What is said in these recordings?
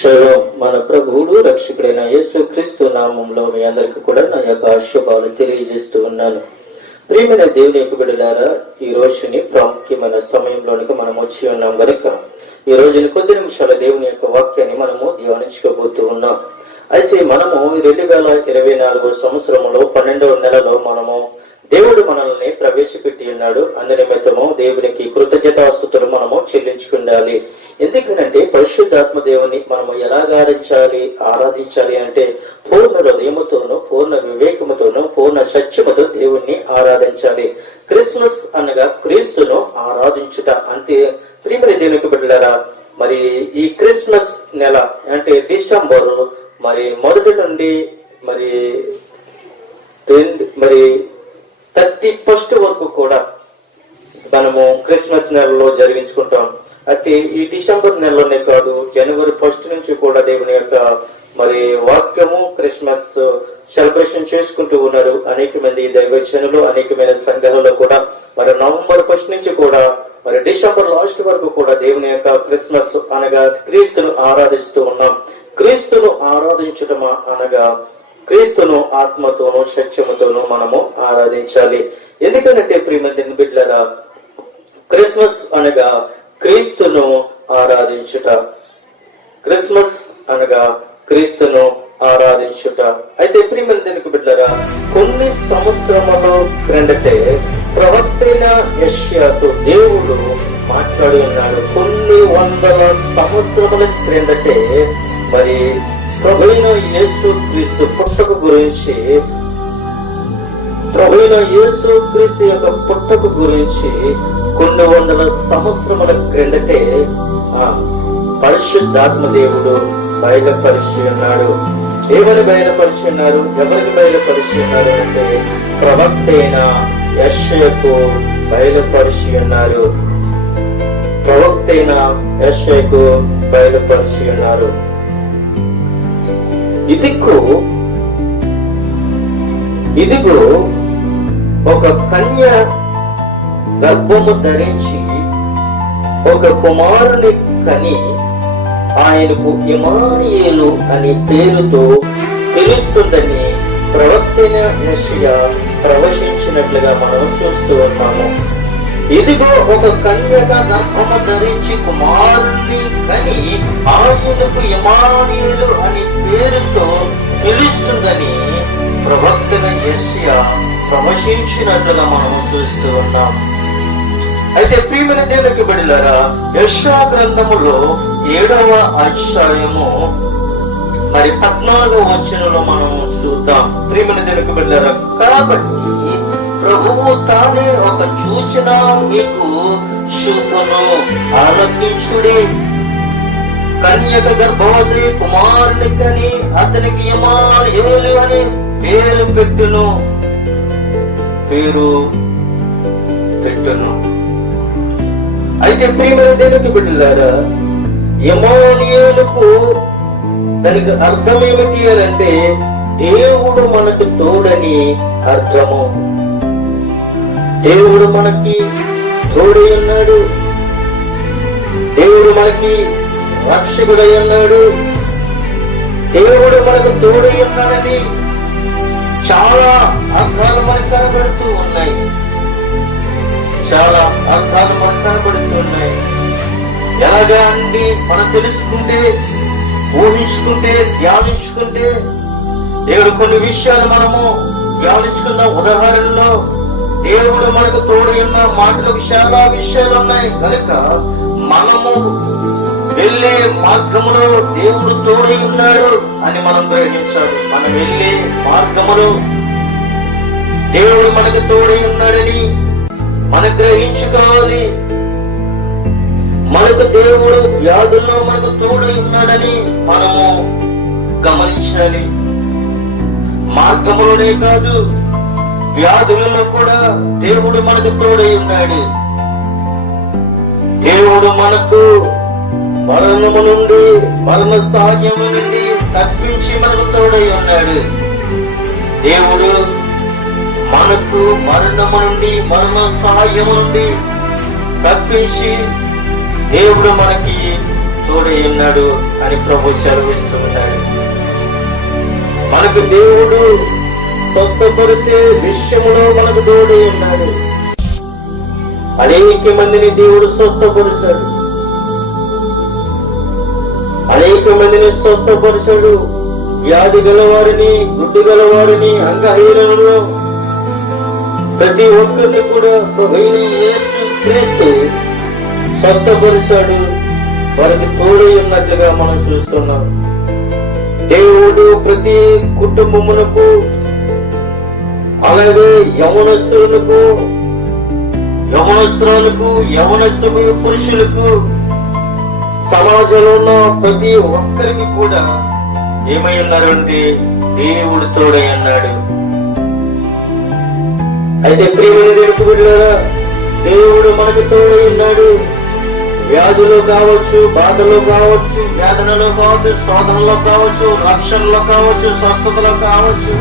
Shalom. మన ప్రభువుడు రక్షకుడైన యేసుక్రీస్తు నామంలో మీ అందరికీ కూడా నా యొక్క శుభాలు తెలియజేస్తూ ఉన్నాను. ప్రియమైన దేవుని యొక్క బిడ్డలారా, ఈ రోజుని ప్రాముఖ్యమైన సమయంలోనికి మనం వచ్చి ఉన్నాం కనుక ఈ రోజుని కొద్ది నిమిషాల దేవుని యొక్క వాక్యాన్ని మనము ధ్యానించుకోబోతూ ఉన్నాం. అయితే మనము 2024 సంవత్సరంలో 12వ నెలలో మనము దేవుడు మనల్ని ప్రవేశపెట్టి ఉన్నాడు. అందునిమిత్తము దేవునికి కృతజ్ఞతాస్తుతులు మనము చెల్లించుకుండాలి. ఎందుకనంటే పరిశుద్ధాత్మ దేవుని మనము ఎలాగ ఆరాధించాలి అంటే పూర్ణ హృదయముతోనూ, పూర్ణ వివేకముతోనూ, పూర్ణ సత్యముతో దేవుణ్ణి ఆరాధించాలి. క్రిస్మస్ అనగా క్రీస్తును ఆరాధించుట అంతే. ప్రియమైన దేవునికి బిడ్డలారా, మరి ఈ క్రిస్మస్ నెల అంటే డిసెంబర్ మొదటి నుండి మరి 31st వరకు కూడా మనము క్రిస్మస్ నెలలో జరిగించుకుంటాం. అయితే ఈ డిసెంబర్ నెలలోనే కాదు, జనవరి 1 నుంచి కూడా దేవుని యొక్క వాక్యము క్రిస్మస్ సెలబ్రేషన్ చేసుకుంటూ ఉన్నారు అనేక మంది దైవజనులు. అనేకమైన సంఘాలలో కూడా నవంబర్ 1 నుంచి కూడా డిసెంబర్ లాస్ట్ వరకు కూడా దేవుని యొక్క క్రిస్మస్ అనగా క్రీస్తును ఆరాధిస్తూ ఉన్నాం. క్రీస్తును ఆరాధించటం అనగా క్రీస్తును ఆత్మతోనూ సత్యముతోనూ మనము ఆరాధించాలి. ఎందుకంటే ప్రియమైన బిడ్డలారా, క్రిస్మస్ అనగా క్రీస్తును ఆరాధించుట. క్రిస్మస్ అనగా క్రీస్తును ఆరాధించుట. అయితే ప్రియమైన బిడ్డలారా, కొన్ని సంవత్సరముల క్రిందటే ప్రవక్తైన యెషయాతో దేవుడు మాట్లాడి ఉన్నాడు. కొన్ని వందల సంవత్సరముల క్రిందటే ప్రభువైన యేసు క్రీస్తు పుట్టక గురించి, ప్రభువైన యేసు క్రీస్తు యొక్క పుట్టక గురించి కొన్ని వందల సంవత్సరముల క్రిందటే పరిశుద్ధాత్మ దేవుడు బయలుపరిచి ఉన్నాడు. ఏమని బయలుపరిచి ఉన్నారు? ఎవరికి బయలుపరిచి ఉన్నారు అంటే ప్రవక్తైన యెషయాకు బయలుపరిచి ఉన్నారు. ప్రవక్తైన యెషయాకు బయలుపరిచి ఉన్నారు. ఇదిగో ఒక కన్య గర్భము ధరించి ఒక కుమారుని కని ఆయనకు ఇమ్మానుయేలు అనే పేరుతో తెలుస్తుందని ప్రవక్తైన యెషయా ప్రవచించినట్లుగా మనం చూస్తూ ఉన్నాము. ఇదిగో ఒక కన్యక గర్భము ధరించి కుమారుని కని ఆయనకు ఇమ్మానుయేలు అనే పేరుతో తెలుస్తుందని ప్రవక్తైన యెషయా ప్రవచించినట్లుగా మనం చూస్తూ ఉన్నాం. అయితే ప్రియమైన దేవునికి బిడ్డలారా, యెషయా గ్రంథములో 7వ అధ్యాయము 14వ వచనంలో మనం చూద్దాం. ప్రియమైన దేవునికి బిడ్డలారా, కాబట్టి ప్రభువు తానే ఒక సూచన మీకు చూపును, ఆలకించుడి. కన్యక గర్భవతి కుమారుని కని అతనికి ఇమ్మానుయేలు అని పేరు పెట్టును. అయితే ప్రియమైన దేవునికి బిడ్డలారా, ఇమ్మానుయేలుకు దానికి అర్థం ఏమిటి అంటే దేవుడు మనకు తోడని అర్థము. దేవుడు మనకి తోడై ఉన్నాడు. దేవుడు మనకి రక్షకుడై ఉన్నాడు. దేవుడు మనకు తోడై ఉన్నాడని చాలా అర్థాలు మనకు కనబడుతూ ఉన్నాయి. చాలా అర్థాలు మనకు కనబడుతూ ఉన్నాయి. ఎలాగా అండి మనం తెలుసుకుంటే, ఊహించుకుంటే, ధ్యానించుకుంటే దేవుడు కొన్ని విషయాలు మనము ధ్యానించుకున్న ఉదాహరణలో దేవుడు మనకు తోడు ఉన్న మాటలకు చాలా విషయాలు ఉన్నాయి కనుక మనము వెళ్ళే మార్గములో దేవుడు తోడై ఉన్నాడు అని మనం గ్రహించాలి. మనం వెళ్ళే మార్గములో దేవుడు మనకు తోడై ఉన్నాడని మనం గ్రహించుకోవాలి. మనకు దేవుడు వ్యాధుల్లో మనకు తోడై ఉన్నాడని మనము గమనించాలి. మార్గములోనే కాదు, వ్యాధులలో కూడా దేవుడు మనకు తోడై ఉన్నాడు. దేవుడు మనకు మరణము నుండి, మరణ సాధ్యము నుండి తప్పించి మనకు తోడై ఉన్నాడు. దేవుడు మనకు మరణము నుండి, మరణ సాధ్యము నుండి తప్పించి దేవుడు మనకి తోడై ఉన్నాడు అని ప్రభు సెలవిస్తూ ఉన్నాడు. మనకు దేవుడు స్వస్థపరిచే విషయంలో మనకు తోడై ఉన్నాడు. అనేక మందిని దేవుడు స్వస్థపరిచాడు, అనేక మందిని స్వస్థపరిచాడు. వ్యాధి గలవారిని, గుడ్డు గలవారిని, అంగహీనులను ప్రతి ఒక్కరిని కూడా యేసు క్రీస్తు స్వస్థపరిచాడు, వారికి తోడై ఉన్నట్లుగా మనం చూస్తున్నాం. దేవుడు ప్రతి కుటుంబమునకు, అలాగే యవనస్తులకు, యవనస్తులకు, పురుషులకు, సమాజంలో ఉన్న ప్రతి ఒక్కరికి కూడా ఏమై ఉన్నారంటే దేవుడు తోడై ఉన్నాడు. అయితే ప్రియమైన దేవుని బిడ్డలారా, దేవుడు మనకు తోడై ఉన్నాడు. వ్యాధులు కావచ్చు, బాధలు కావచ్చు, వేదనలో కావచ్చు, శోధనలో కావచ్చు, రక్షణలో కావచ్చు, స్వస్థతలో కావచ్చు,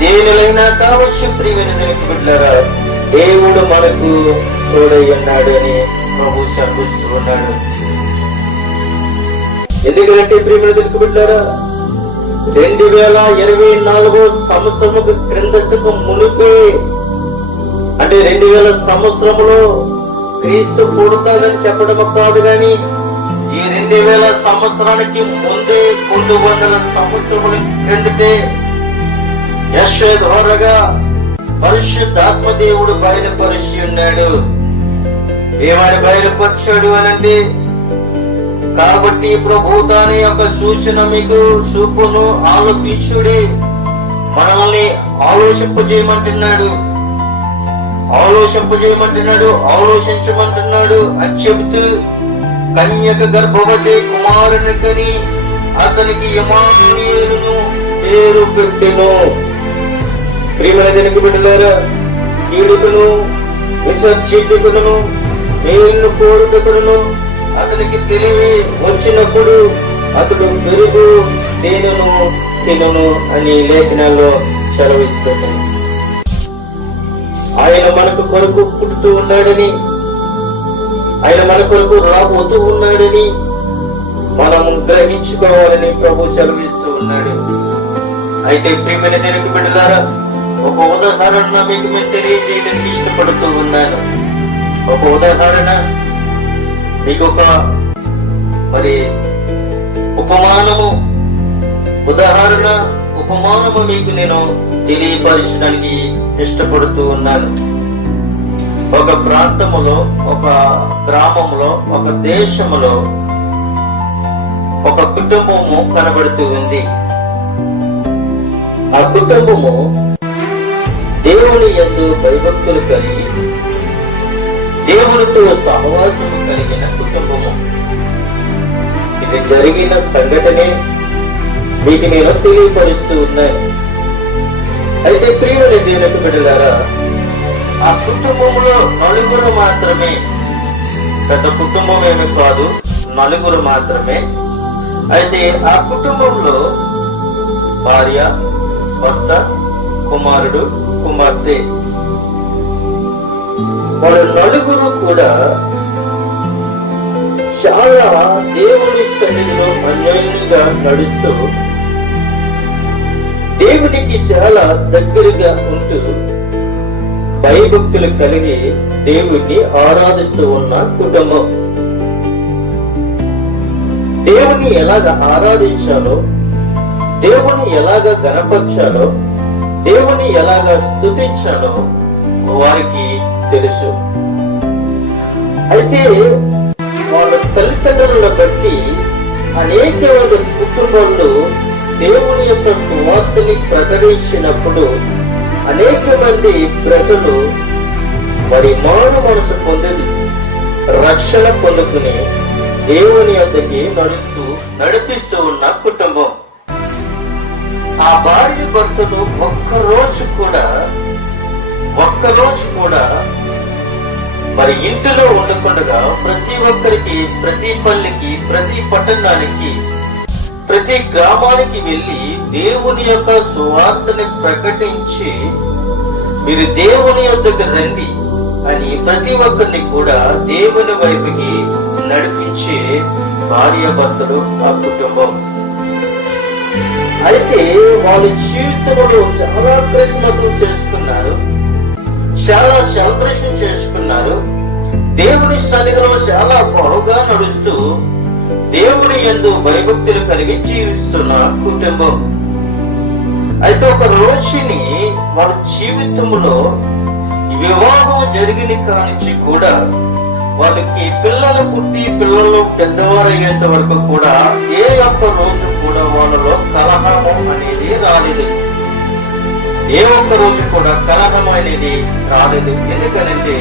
దేనిలైనా కావచ్చు. ప్రియమైన దేవుని బిడ్డలారా, దేవుడు మనకు తోడై ఉన్నాడు అని ప్రభు సెలవిస్తూ ఉన్నాడు. ఎందుకంటే ప్రియమైన దేవుని బిడ్డలారా, 2024 సంవత్సరముకు క్రిందకు మునిపే, అంటే 2000 సంవత్సరములో క్రీస్తు పుడతాడని చెప్పడం కాదు, గాని ఈ 2000 సంవత్సరానికి ముందే 200 సంవత్సరముల క్రిందటే యెషయా ద్వారాగా పరిశుద్ధాత్మ దేవుడు బయలుపరిచి ఉన్నాడు. ఏమని బయలుపరిచాడు అనంటే, కాబట్టి ప్రభు దాని యొక్క సూచన మీకు చూపును ఆలోచించుడి, మనల్ని ఆలోచింపజేయమంటున్నాడు, ఆలోచించమంటున్నాడు అని చెబుతూ, కన్యక గర్భవతి కుమారుని కని అతనికి ఇమ్మానుయేలును పేరు పెట్టెను. ప్రియమైన దేవుని బిడ్డలారా, కీడుకును, విసర్జించుకును, మేలును కోరుటకును అతనికి తెలివి వచ్చినప్పుడు అతడు పెరుగు తేనెను తినను అని లేఖనాల్లో సెలవిస్తున్నాడు. ఆయన మనకు కొరకు పుడుతూ ఉన్నాడని, ఆయన మన కొరకు రాబోతూ ఉన్నాడని మనం గ్రహించుకోవాలని ప్రభు సెలవిస్తూ ఉన్నాడు. అయితే ప్రియమైన దేవుని బిడ్డలారా, ఒక ఉదాహరణ మీకు నేను తెలియజేయడానికి ఇష్టపడుతూ ఉన్నాను. ఒక ఉదాహరణ మీకు ఒక ఉపమానము మీకు నేను తెలియపరచడానికి ఇష్టపడుతూ ఉన్నాను. ఒక ప్రాంతములో, ఒక గ్రామంలో, ఒక దేశములో ఒక కుటుంబము కనబడుతూ ఉంది. ఆ కుటుంబము దేవుని యందు భయభక్తులు కలిగి, దేవునితో సహవాసము కలిగిన కుటుంబము. ఇది జరిగిన సంఘటనే మీకు నేను తెలియపరుస్తూ ఉన్నాను. అయితే ప్రియమైన దేవుని బిడ్డలారా, ఆ కుటుంబంలో నలుగురు మాత్రమే, పెద్ద కుటుంబం ఏమీ కాదు, నలుగురు మాత్రమే. అయితే ఆ కుటుంబంలో భార్య, భర్త, కుమారుడు, కుమార్తె, వాళ్ళ నలుగురు కూడా చాలా దేవుని సన్నిధిలో అన్యాయంగా నడుస్తూ, దేవునికి చాలా దగ్గరగా ఉంటూ, భయభక్తులు కలిగి దేవుణ్ణి ఆరాధిస్తూ ఉన్న కుటుంబం. దేవుని ఎలాగ ఆరాధించాలో, దేవుని ఎలాగ గణపరచాలో, దేవుని ఎలాగ స్తుతించాలో వారికి తెలుసు. అయితే వాళ్ళ తల్లిదండ్రులను బట్టి అనేక కుటుంబాల్లో దేవుని యొక్క సువార్తని ప్రకటించినప్పుడు అనేక మంది ప్రజలు మారు మనసు పొంది రక్షణ పొందుకుని దేవుని యొద్దకి నడిపిస్తూ ఉన్న కుటుంబం. ఆ భార్య భర్తలు ఒక్కరోజు కూడా ఇంటిలో ఉండకుండా ప్రతి ఒక్కరికి, ప్రతి పల్లెకి, ప్రతి పట్టణానికి, ప్రతి గ్రామానికి వెళ్లి దేవుని యొక్క సువార్తని ప్రకటించి, మీరు దేవుని యొద్దకు రండి అని ప్రతి ఒక్కరిని కూడా దేవుని వైపుకి నడిపించే భార్య భర్తలు, ఆ కుటుంబం. అయితే వాళ్ళ జీవితంలో చాలా క్రిస్మస్ చేసుకున్నారు, చాలా సెలబ్రేషన్ చేసుకున్నారు, దేవుని సన్నిధిలో చాలా బాగుగా నడుస్తూ దేవుని యందు భయభక్తులు కలిగి జీవిస్తున్న కుటుంబం. అయితే ఒక రోజుని వాళ్ళ జీవితంలో వివాహం జరిగిన కానించి కూడా వాళ్ళకి పిల్లలు పుట్టి పిల్లలు పెద్దవారయ్యేంత వరకు కూడా ఏ ఒక్క రోజు కూడా వాళ్ళలో కలహము అనేది రాలేదు. ఏ ఒక్క రోజు కూడా కలహం అనేది రాలేదు. ఎందుకనంటే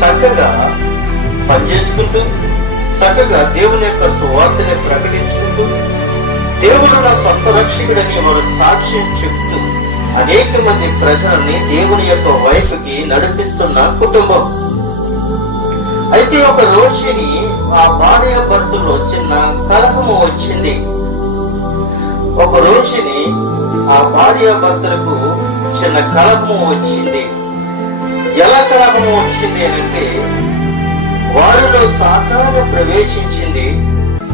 చక్కగా పనిచేసుకుంటూ, చక్కగా దేవుని యొక్క సువార్తని ప్రకటించుకుంటూ, దేవుడు నా సొంత రక్షకుడని వారు సాక్ష్యం చెప్తూ అనేక మంది ప్రజల్ని దేవుని యొక్క వైపుకి నడిపిస్తున్న కుటుంబం. అయితే ఒక రోజుని ఆ భార్య భర్తలో చిన్న కలహము వచ్చింది. ఒక రోజుని ఆ భార్య భర్తలకు చిన్న కలహము వచ్చింది. ఎలా కలహము వచ్చింది అంటే వారిలో సాతాను ప్రవేశించింది.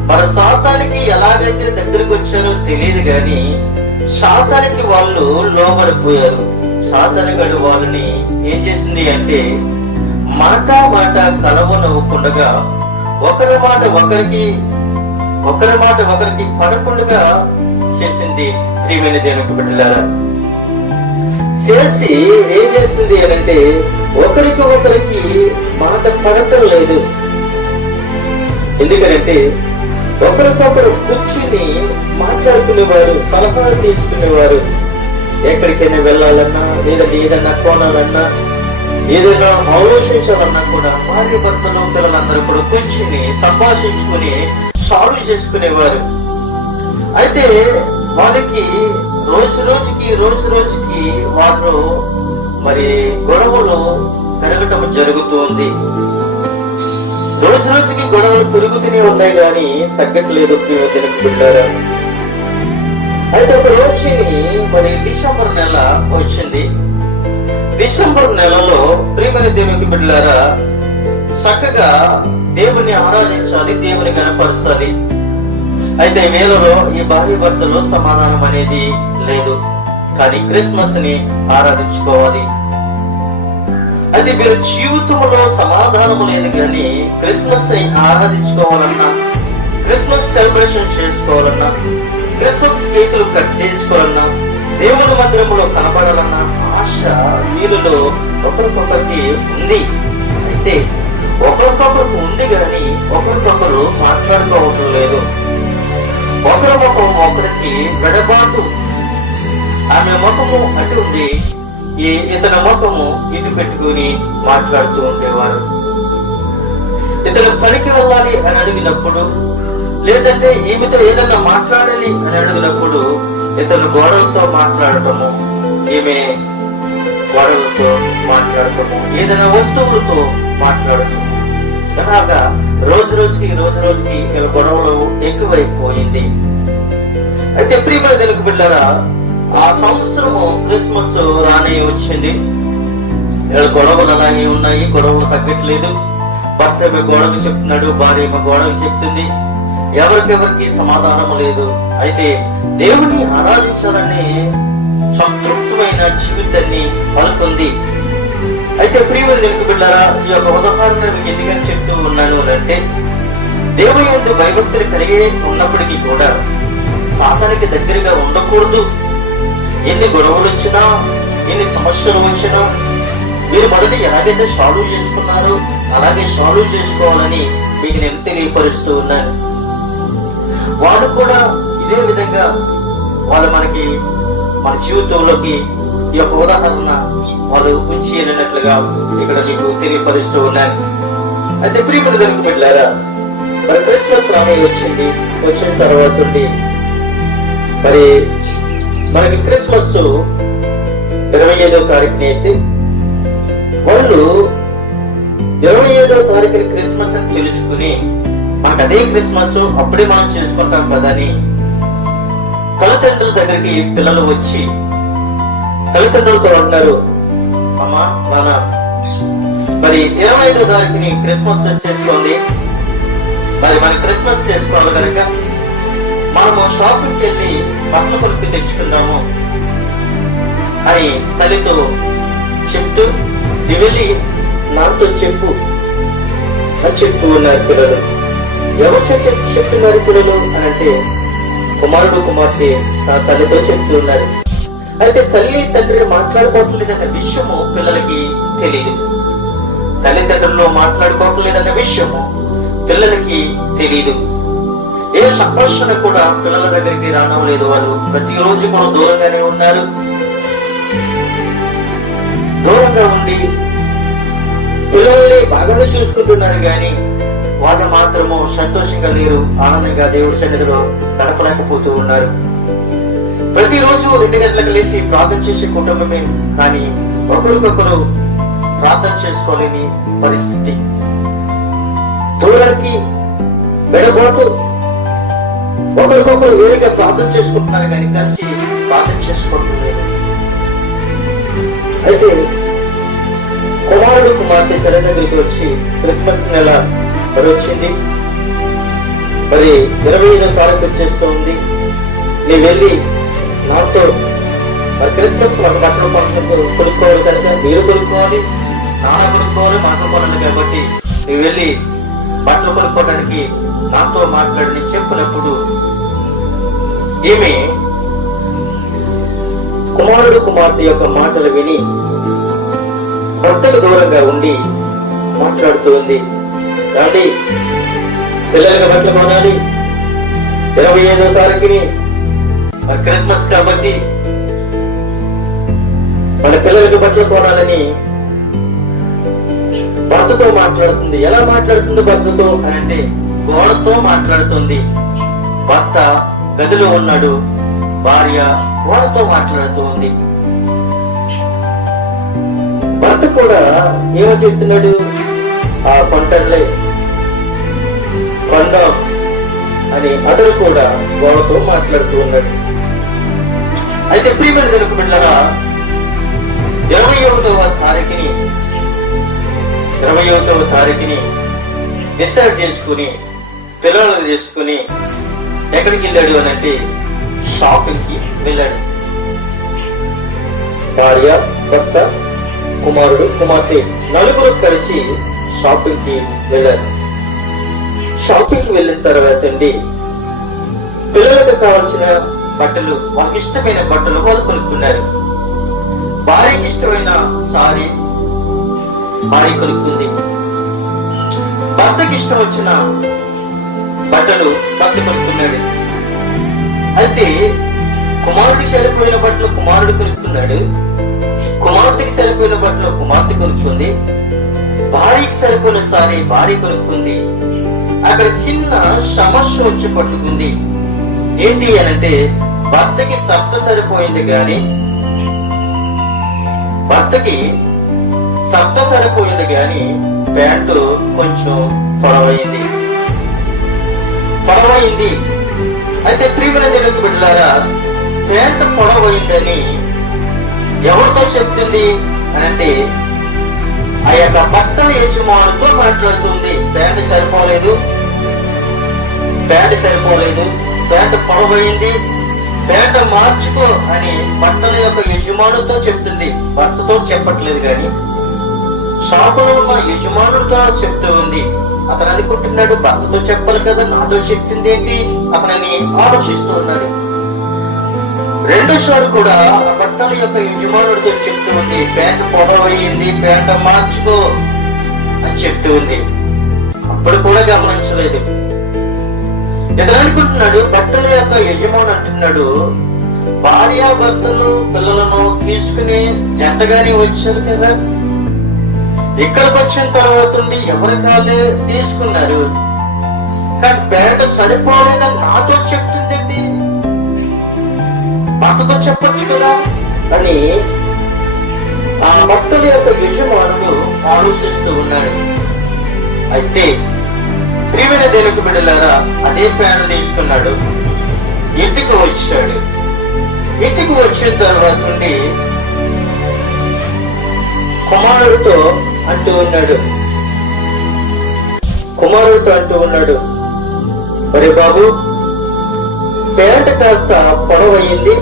మరి సాతానికి ఎలాగైతే దగ్గరకు వచ్చారో తెలియదు గాని సాతానికి వాళ్ళు లోబడిపోయారు. సాతానుగాడు వాళ్ళని ఏం చేసింది అంటే మాట కలవనవ్వకుండా ఒకరి మాట ఒకరికి పడకుండా చేసింది. ప్రియమైన దేవునికి బిడ్డలారా, చేసి ఏం చేసింది అంటే ఒకరికి మాట పడటం లేదు. ఎందుకంటే ఒకరికొకరు కూర్చుని మాట్లాడుకునేవారు, సలహాలు తీసుకునేవారు. ఎక్కడికైనా వెళ్ళాలన్నా, లేదంటే ఏదైనా కోనాలన్నా, ఏదైనా ఆలోచించాలన్నా కూడా భార్య భర్తలు పిల్లలందరూ కూడా కూర్చుని సంభాషించుకుని సాల్వ్ చేసుకునేవారు. అయితే వాళ్ళకి రోజు రోజుకి వాళ్ళు మరి గొడవలు పెరగటం జరుగుతుంది. రోజుకి గొడవలు పెరుగుతూనే ఉన్నాయి కానీ తగ్గట్లేదు. ప్రియమైన అయితే ఒక రోజుని మరి డిసెంబర్ నెల వచ్చింది. డిసెంబర్ నెలలో ప్రియమైన దేవునికి బిడ్డలారా చక్కగా దేవుని ఆరాధించాలి, దేవుని కనపరచాలి. అయితే వేళలో ఈ భార్య భర్తలో సమాధానం అనేది లేదు. కానీ క్రిస్మస్ ని ఆరాధించుకోవాలి. అది వీరి జీవితంలో సమాధానం లేదు కానీ క్రిస్మస్ ని ఆరాధించుకోవాలన్నా, క్రిస్మస్ సెలబ్రేషన్ చేసుకోవాలన్నా, క్రిస్మస్ కేకులు కట్ చేసుకోవాలన్నా, దేవుని మందిరంలో కనబడాలన్న ఆశ వీరిలో ఒకరికొకరికి ఉంది. అయితే ఒకరికొకరికి ఉంది కానీ ఒకరికొకరు మాట్లాడుకోవటం లేదు. ఒకరి ముఖం ఒకరికి వెడబాటు. ఆమె ముఖము అటు ఉంది, ఇతని ముఖము ఇటు పెట్టుకుని మాట్లాడుతూ ఉండేవారు. ఇతను పనికి వెళ్ళాలి అని అడిగినప్పుడు, లేదంటే ఈమెతో ఏదన్నా మాట్లాడాలి అని అడిగినప్పుడు ఇతను గోడలతో మాట్లాడటము, ఈమె గోడలతో మాట్లాడటము, ఏదైనా వస్తువులతో మాట్లాడటము. అలాగా రోజు రోజుకి ఇలా గొడవలు ఎక్కువైపోయింది. అయితే ప్రియమైన తెలుగు బిడ్డలారా, ఆ సంవత్సరము క్రిస్మస్ రానే వచ్చింది. ఇలా గొడవలు అలాగే ఉన్నాయి, గొడవలు తగ్గట్లేదు. భర్త ఏమో గొడవ చెప్తున్నాడు, భార్య ఏమో గొడవ చెప్తుంది. ఎవరికెవరికి సమాధానం లేదు. అయితే దేవుని ఆరాధించాలని సంతృప్తమైన జీవితాన్ని పలుకుంది. అయితే ప్రియమైన తెలుగు బిడ్డలారా, ఈ యొక్క ఉదాహరణ మీకు ఎందుకని చెప్తూ ఉన్నాను అంటే దేవుని యందు భయభక్తులు కలిగి ఉన్నప్పటికీ కూడా సాతానికి దగ్గరగా ఉండకూడదు. ఎన్ని గొడవలు వచ్చినా, ఎన్ని సమస్యలు వచ్చినా మీరు మొదటి ఎలాగైతే సాల్వ్ చేసుకున్నారో అలాగే సాల్వ్ చేసుకోవాలని మీకు నేను తెలియపరుస్తూ ఉన్నాను. వాడు కూడా ఇదే విధంగా వాళ్ళు మన జీవితంలోకి ఈ యొక్క ఉదాహరణ వాళ్ళు ఉంచి వెళ్ళినట్లుగా ఇక్కడ మీకు తెలియపరుస్తూ ఉన్నాను. అయితే ప్రియమైన దేవుని బిడ్డలారా, మరి క్రిస్మస్ రానే వచ్చింది. వచ్చిన తర్వాత మరి మనకి క్రిస్మస్ 25వ తారీఖున అయితే వాళ్ళు 25వ తారీఖున క్రిస్మస్ అని తెలుసుకుని మనకు అదే క్రిస్మస్ అప్పుడే మనం చేసుకుంటాం కదా అని తల్లిదండ్రుల దగ్గరికి పిల్లలు వచ్చి తల్లిదండ్రులతో అంటారు, అమ్మా నాన్న మరి 25వ తారీఖుని క్రిస్మస్ వచ్చేసుకోండి, మరి మనం క్రిస్మస్ చేసుకోవాలి కనుక మనము షాపింగ్కి వెళ్ళి బట్టలు కొనుక్కు తెచ్చుకుందాము అని తల్లితో చెప్తూ, "నువ్వు వెళ్ళి నాతో చెప్పు" అని చెప్తూ ఉన్నారు పిల్లలు. ఎవరు చెప్తున్నారు పిల్లలు అని అంటే కుమారుడు కుమార్తె నా తల్లితో చెప్తూ ఉన్నారు. అయితే తల్లి తండ్రిని మాట్లాడుకోవట్లేదన్న విషయము పిల్లలకి తెలియదు. తల్లిదండ్రులు మాట్లాడుకోవట్లేదన్న విషయము పిల్లలకి తెలియదు. ఏ సంభాషణ కూడా పిల్లల దగ్గరికి రావడం లేదు. వాళ్ళు ప్రతిరోజు కూడా దూరంగానే ఉన్నారు. దూరంగా ఉండి పిల్లల్ని బాగానే చూసుకుంటున్నారు కానీ వాళ్ళు మాత్రము సంతోషంగా లేరు, ఆనందంగా దేవుడి సన్నిధిలో గడపలేకపోతూ ఉన్నారు. ప్రతిరోజు 2 గంటలకు లేచి ప్రార్థన చేసే కుటుంబమే కానీ ఒకరికొకరు ప్రార్థన చేసుకోలేని పరిస్థితి. దూరానికి వెడబాటు, ఒకరికొకరు వేరుగా ప్రార్థన చేసుకుంటున్నారు కానీ కలిసి ప్రార్థన చేసుకోవట్లేదు. అయితే కుమారుడు కుమార్తె తెర దగ్గరికి వచ్చి క్రిస్మస్ నెల మరి వచ్చింది, మరి 25వ తారీఖు వచ్చేస్తుంది, నీ వెళ్ళి నాతో మరి క్రిస్మస్ మన బట్టలు కొనుక్కోవాలి కనుక మీరు కొనుక్కోవాలి, నాన్న కొనుక్కోవాలి, బట్టలు కొనండి కాబట్టి నువ్వు వెళ్ళి బట్టలు కొనుక్కోవడానికి నాతో మాట్లాడి చెప్పినప్పుడు ఈమె కుమారుడు కుమార్తె యొక్క మాటలు విని భర్తకు దూరంగా ఉండి మాట్లాడుతూ ఉంది. రండి, పిల్లలకి బట్టలు కొనాలి, 25వ తారీఖుని క్రిస్మస్ కాబట్టి మన పిల్లలకి బట్టలు కొనాలని భర్తతో మాట్లాడుతుంది. ఎలా మాట్లాడుతుంది భర్తతో అని అంటే గోడతో మాట్లాడుతుంది. భర్త గదిలో ఉన్నాడు, భార్య గోడతో మాట్లాడుతూ ఉంది. భర్త కూడా ఏమో చెప్తున్నాడు, ఆ కొంటలే కొండం అని అతడు కూడా గోడతో మాట్లాడుతూ ఉన్నాడు. అయితే ప్రియమైన తెలుగు బిడ్డలారా, 21వ తారీఖుని డిసైడ్ చేసుకుని పిల్లలను చేసుకుని ఎక్కడికి వెళ్ళాడు అని అంటే షాపింగ్ కి వెళ్ళాడు. భార్య, భర్త, కుమారుడు కుమార్తె నలుగురు కలిసి షాపింగ్ కి వెళ్ళారు. షాపింగ్ కి వెళ్ళిన తర్వాత అండి పిల్లలకు కావాల్సిన బట్టలు, వాళ్ళకి ఇష్టమైన బట్టలు వాళ్ళు కొనుక్కున్నారు. భార్యకి ఇష్టమైన సారీ భార్య కొనుక్కుంది. భర్తకి ఇష్టం వచ్చిన బట్టలు భర్త కొనుక్కున్నాడు. అయితే కుమారుడికి సరిపోయిన బట్టలు కుమారుడు కొనుక్కున్నాడు, కుమార్తెకి సరిపోయిన బట్టలు కుమార్తె కొనుక్కుంది, భార్యకి సరిపోయిన సారీ భార్య కొనుక్కుంది. అక్కడ చిన్న సమస్య వచ్చి పట్టుకుంది. ఏంటి అనంటే భర్తకి షర్ట్ సరిపోయింది కానీ ప్యాంటు కొంచెం పొడవైంది. అయితే ప్రియమైన తెలుగు బిడ్డలారా, ప్యాంటు పొడవైందని ఎవరితో చెప్తుంది అనంటే ఆ యొక్క బట్టల యజమానులతో మాట్లాడుతుంది. ప్యాంటు సరిపోలేదు, ప్యాంటు పొడవైంది, ప్యాంటు మార్చుకో అని బట్టల యొక్క యజమానులతో చెప్తుంది. భర్తతో చెప్పట్లేదు కానీ షాపులో ఉన్న యజమానులతో చెప్తూ ఉంది. అతను అనుకుంటున్నాడు, భర్తతో చెప్పాలి కదా, నాతో చెప్తుంది ఏంటి అతనని ఆలోచిస్తూ ఉన్నాడు. రెండోసారి కూడా ఆ బట్టల యొక్క యజమానుడితో చెప్తూ ఉంది, ప్యాంటు పొడవయ్యింది, ప్యాంటు మార్చుకో అని చెప్తూ ఉంది. అప్పుడు కూడా గమనించలేదు. ఇతను అనుకుంటున్నాడు, బట్టల యొక్క యజమాని అంటున్నాడు, భార్యాభర్తలు పిల్లలను తీసుకుని జంటగానే వచ్చారు కదా, ఇక్కడికి వచ్చిన తర్వాత ఎవరి కాళ్ళే తీసుకున్నారు కానీ ప్యాంటు సరిపోలేదని నాతో చెప్తుందండి, భర్తతో చెప్పొచ్చు కదా అని ఆ భర్తల యొక్క యజమానుడు ఆలోచిస్తూ ఉన్నాడు. అయితే ప్రియమైన దేవుని బిడ్డలారా, అదే ప్యాంటు తీసుకున్నాడు, ఇంటికి వచ్చాడు. ఇంటికి వచ్చిన తర్వాత నుండి కుమారుడితో అంటూ ఉన్నాడు, మరి బాబు ప్యాంట్ కాస్త పొడవయింది,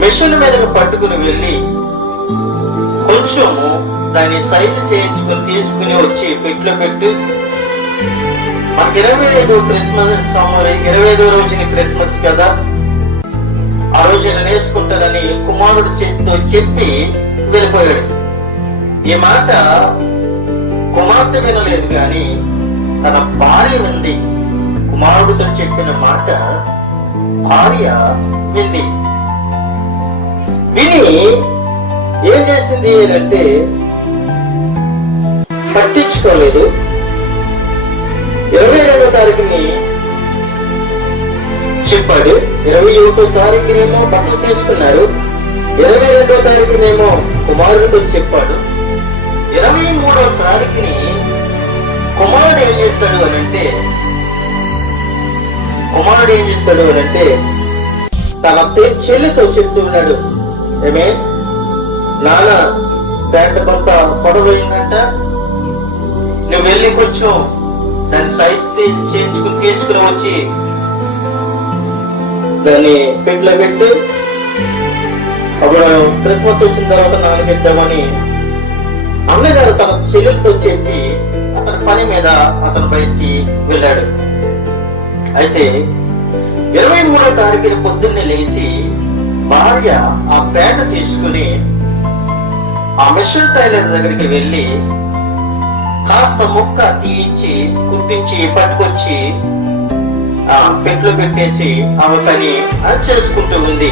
మిషన్ మీదకు పట్టుకుని వెళ్ళి కొంచెం దాన్ని సైజు చేయించుకుని తీసుకుని వచ్చి పెట్టులో పెట్టు. మనకి 25వ క్రిస్మస్ 25వ రోజుని క్రిస్మస్ కదా, ఆ రోజు నేను వేసుకుంటానని కుమారుడు చేతితో చెప్పి వెళ్ళిపోయాడు. ఈ మాట కుమార్తె వినలేదు గాని తన భార్య వింది. కుమారుడితో చెప్పిన మాట భార్య వింది. విని ఏం చేసింది అంటే పట్టించుకోలేదు. 22వ తారీఖుని చెప్పాడు. 21వ తారీఖునేమో బట్టలు తీసుకున్నారు. 22వ తారీఖునేమో కుమారుడితో చెప్పాడు. 23వ తారీఖుని కుమారుడు ఏం చేస్తాడు అనంటే తన చెల్లితో చెప్తూ ఉన్నాడు, ఏమే నాన్న ప్యాంట్ కొంత పొడవైందంట, నువ్వు వెళ్ళి కొంచెం దాన్ని సైజ్ తీసుకుని వచ్చి దాన్ని పెట్టులో పెట్టి అప్పుడు క్రిస్మస్ వచ్చిన తర్వాత నాన్నకిద్దామని అన్నగారు తన చెల్లెలతో చెప్పి అతని పని మీద అతను బయటికి వెళ్ళాడు. అయితే 23వ తారీఖున పొద్దున్నే లేచి భార్య ఆ ప్యాంటు తీసుకుని ఆ మిషన్ టైలర్ దగ్గరికి వెళ్ళి కాస్త ముక్క తీయించి కుట్టించి పట్టుకొచ్చి ఆ పెట్టులో పెట్టేసి ఆమె పని అది చేసుకుంటూ ఉంది.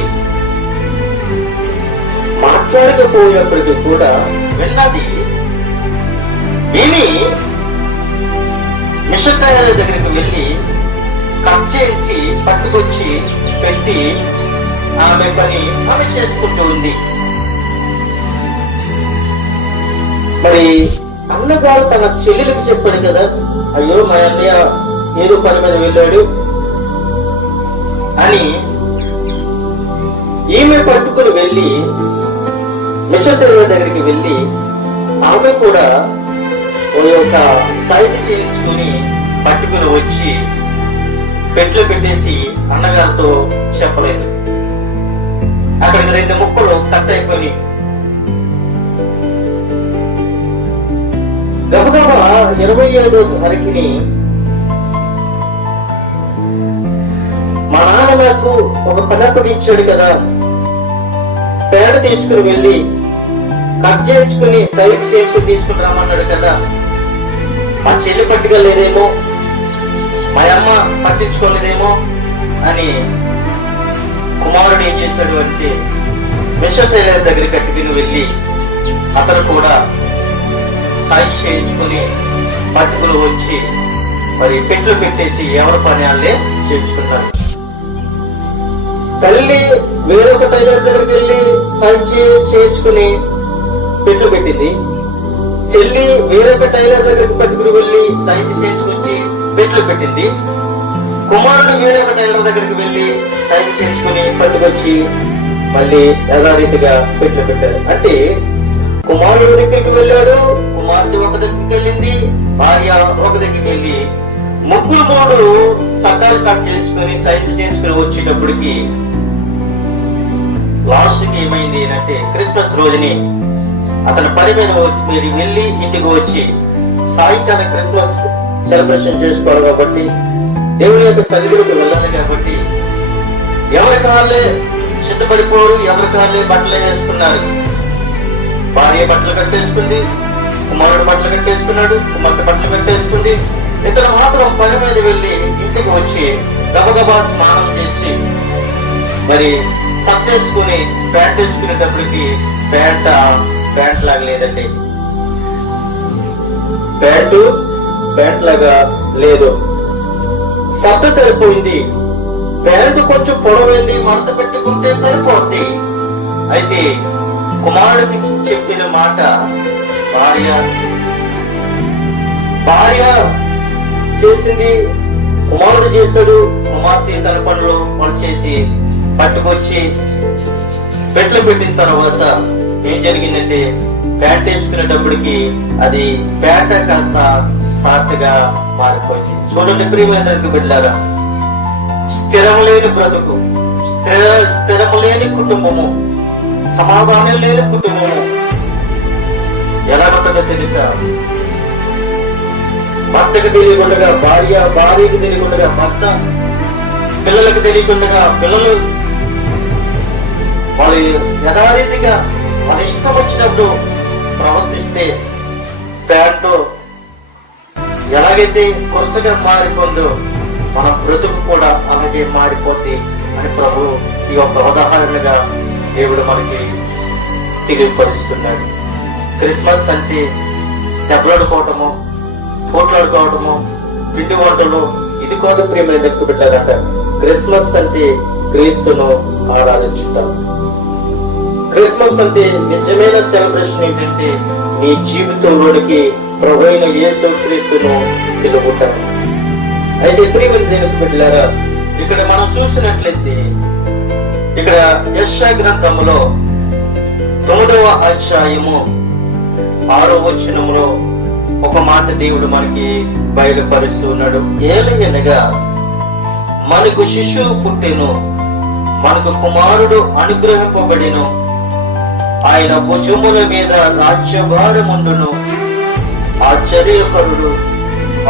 మాట్లాడకపోయేప్పటికీ కూడా విన్నది. విని మిషన్ టైలర్ దగ్గరికి వెళ్ళి కట్ చేసి పట్టుకొచ్చి పెట్టి ఆమె పని ఆమె చేసుకుంటూ ఉంది. మరి అన్నగారు తన చెల్లెలకు చెప్పాడు కదా, అయ్యో మా అన్నయ్య ఏదో పని మీద వెళ్ళాడు అని. ఈమె పట్టుకుని వెళ్ళి మిషన్ టైలర్ దగ్గరికి వెళ్ళి ఆమె కూడా ఒక సైజు చేయించుకుని పట్టుకుని వచ్చి పెట్టులో పెట్టేసి అన్నగారితో చెప్పలేదు. అక్కడికి 2 ముక్కలు కట్ అయిపోయి గబగబా 25వ తారీఖుని మా నాన్న నాకు ఒక పని ఇచ్చాడు కదా, పేడ తీసుకుని వెళ్ళి కట్ చేసుకుని సైజ్ చేసుకుని తీసుకుని రమ్మన్నాడు కదా, మా చెల్లి పట్టుకెళ్ళలేదేమో, మా అమ్మ పట్టించుకోలేదేమో అని కుమారుడు ఏం చేశాడు అంటే మిషన్ టైలర్ దగ్గర కట్టుకుని వెళ్ళి అతను కూడా సైజ్ చేయించుకుని పట్టుకుని వచ్చి మరి పెట్టులో పెట్టేసి ఎవరి పని వాళ్ళే చేయించుకున్నారు. తల్లి వేరొక టైలర్ దగ్గరికి వెళ్ళి సైజ్ చేయించుకుని పెట్టులో పెట్టింది. చెల్లి వేరొక టైలర్ దగ్గరికి పట్టుకుని వెళ్ళి సైజ్ చేయించుకొచ్చి పెట్టులో పెట్టింది. కుమారుడు వేరొక టైలర్ దగ్గరికి వెళ్ళి సైజ్ చేయించుకుని పట్టుకొచ్చి మళ్ళీ యథారీతిగా పెట్టులో పెట్టారు. అంటే కుమారుడు దగ్గరికి వెళ్ళాడు, కుమార్తె ఒక దగ్గరికి వెళ్ళింది, భార్య ఒక దగ్గరికి వెళ్ళి ముగ్గురు సకాలు కట్ చేసుకుని సైజ్ చేసుకుని వచ్చేటప్పటికి లాస్ట్ కి ఏమైంది అంటే క్రిస్మస్ రోజుని అతని పని మీద మీరు వెళ్ళి ఇంటికి వచ్చి సాయంకాలం క్రిస్మస్ సెలబ్రేషన్ చేసుకోవాలి కాబట్టి దేవుని యొక్క సన్నిధిలోకి వెళ్ళాలి కాబట్టి ఎవరి కాళ్ళే సిద్ధపడిపోరు, ఎవరి కాళ్ళే బట్టలు వేసుకున్నారు. భార్య బట్టలు కట్టేసుకుంది, కుమారుడు బట్టలు కట్టేసుకున్నాడు, కుమార్తె బట్టలు కట్టేసుకుంది. ఇతను మాత్రం పని మీద వెళ్ళి ఇంటికి వచ్చి గబగబా స్నానం చేసి మరి సత్తేసుకుని ప్యాంట్ వేసుకునేటప్పటికి ప్యాంట్ లాగా లేదండి, ప్యాంట్ లాగా లేదు, సత్త సరిపోయింది. ప్యాంటు కొంచెం పొడవైంది, మడత పెట్టుకుంటే సరిపోద్ది. అయితే కుమారుడికి చెప్పిన మాట భార్య చేసింది, కుమారుడు చేశాడు. కుమార్తె తన పనులు వాళ్ళు చేసి పట్టుకొచ్చి పెట్టులో పెట్టిన తర్వాత ఏం జరిగిందంటే ప్యాంట్ వేసుకునేటప్పటికి అది ప్యాంట కాస్త షార్ట్ గా మారిపోయింది. చూడండి ప్రియమైనటువంటి బిడ్డలారా, స్థిరం లేని బ్రతుకు, స్థిరం లేని కుటుంబము, సమాధానం లేని కుటుంబము ఎలా ఉంటుందో తెలుసా? భర్తకు తెలియకుండా భార్య, భార్యకు తెలియకుండా భర్త, పిల్లలకు తెలియకుండా పిల్లలు వాళ్ళు యథారీతిగా వాళ్ళ ఇష్టం వచ్చినప్పుడు ప్రవర్తిస్తే ప్యాంటు ఎలాగైతే కొరసగా మారిపోతుందో మన బ్రతుకు కూడా అలాగే మారిపోద్ది అని ప్రభు ఈ యొక్క ఉదాహరణగా దేవుడు మనకి తెలియపరుస్తున్నాడు. క్రిస్మస్ అంటే దెబ్బలాడుకోవటము, పోట్లాడుకోవటము, పిండి వంటలు ఇది కాదు ప్రియమైన వ్యక్తి పెట్టారంట. క్రిస్మస్ అంటే క్రీస్తును ఆరాధించుతాం. క్రిస్మస్ అంటే నిజమైన సెలబ్రేషన్ ఏంటంటే నీ జీవితంలోనికి ప్రభు అయిన యేసు క్రీస్తును తెలుపుతాం. అయితే ప్రియమైన దేవుని బిడ్డలారా, ఇక్కడ మనం చూసినట్లయితే ఇక్కడ యెషయా గ్రంథములో 9వ అధ్యాయము 6వ వచనములో ఒక మాట దేవుడు మనకి బయలుపరుస్తూ ఉన్నాడు. ఏలయనగా మనకు శిశువు పుట్టెను, మనకు కుమారుడు అనుగ్రహింపబడెను, ఆయన భుజముల మీద రాజ్యభారముండును, ఆశ్చర్యకరుడు,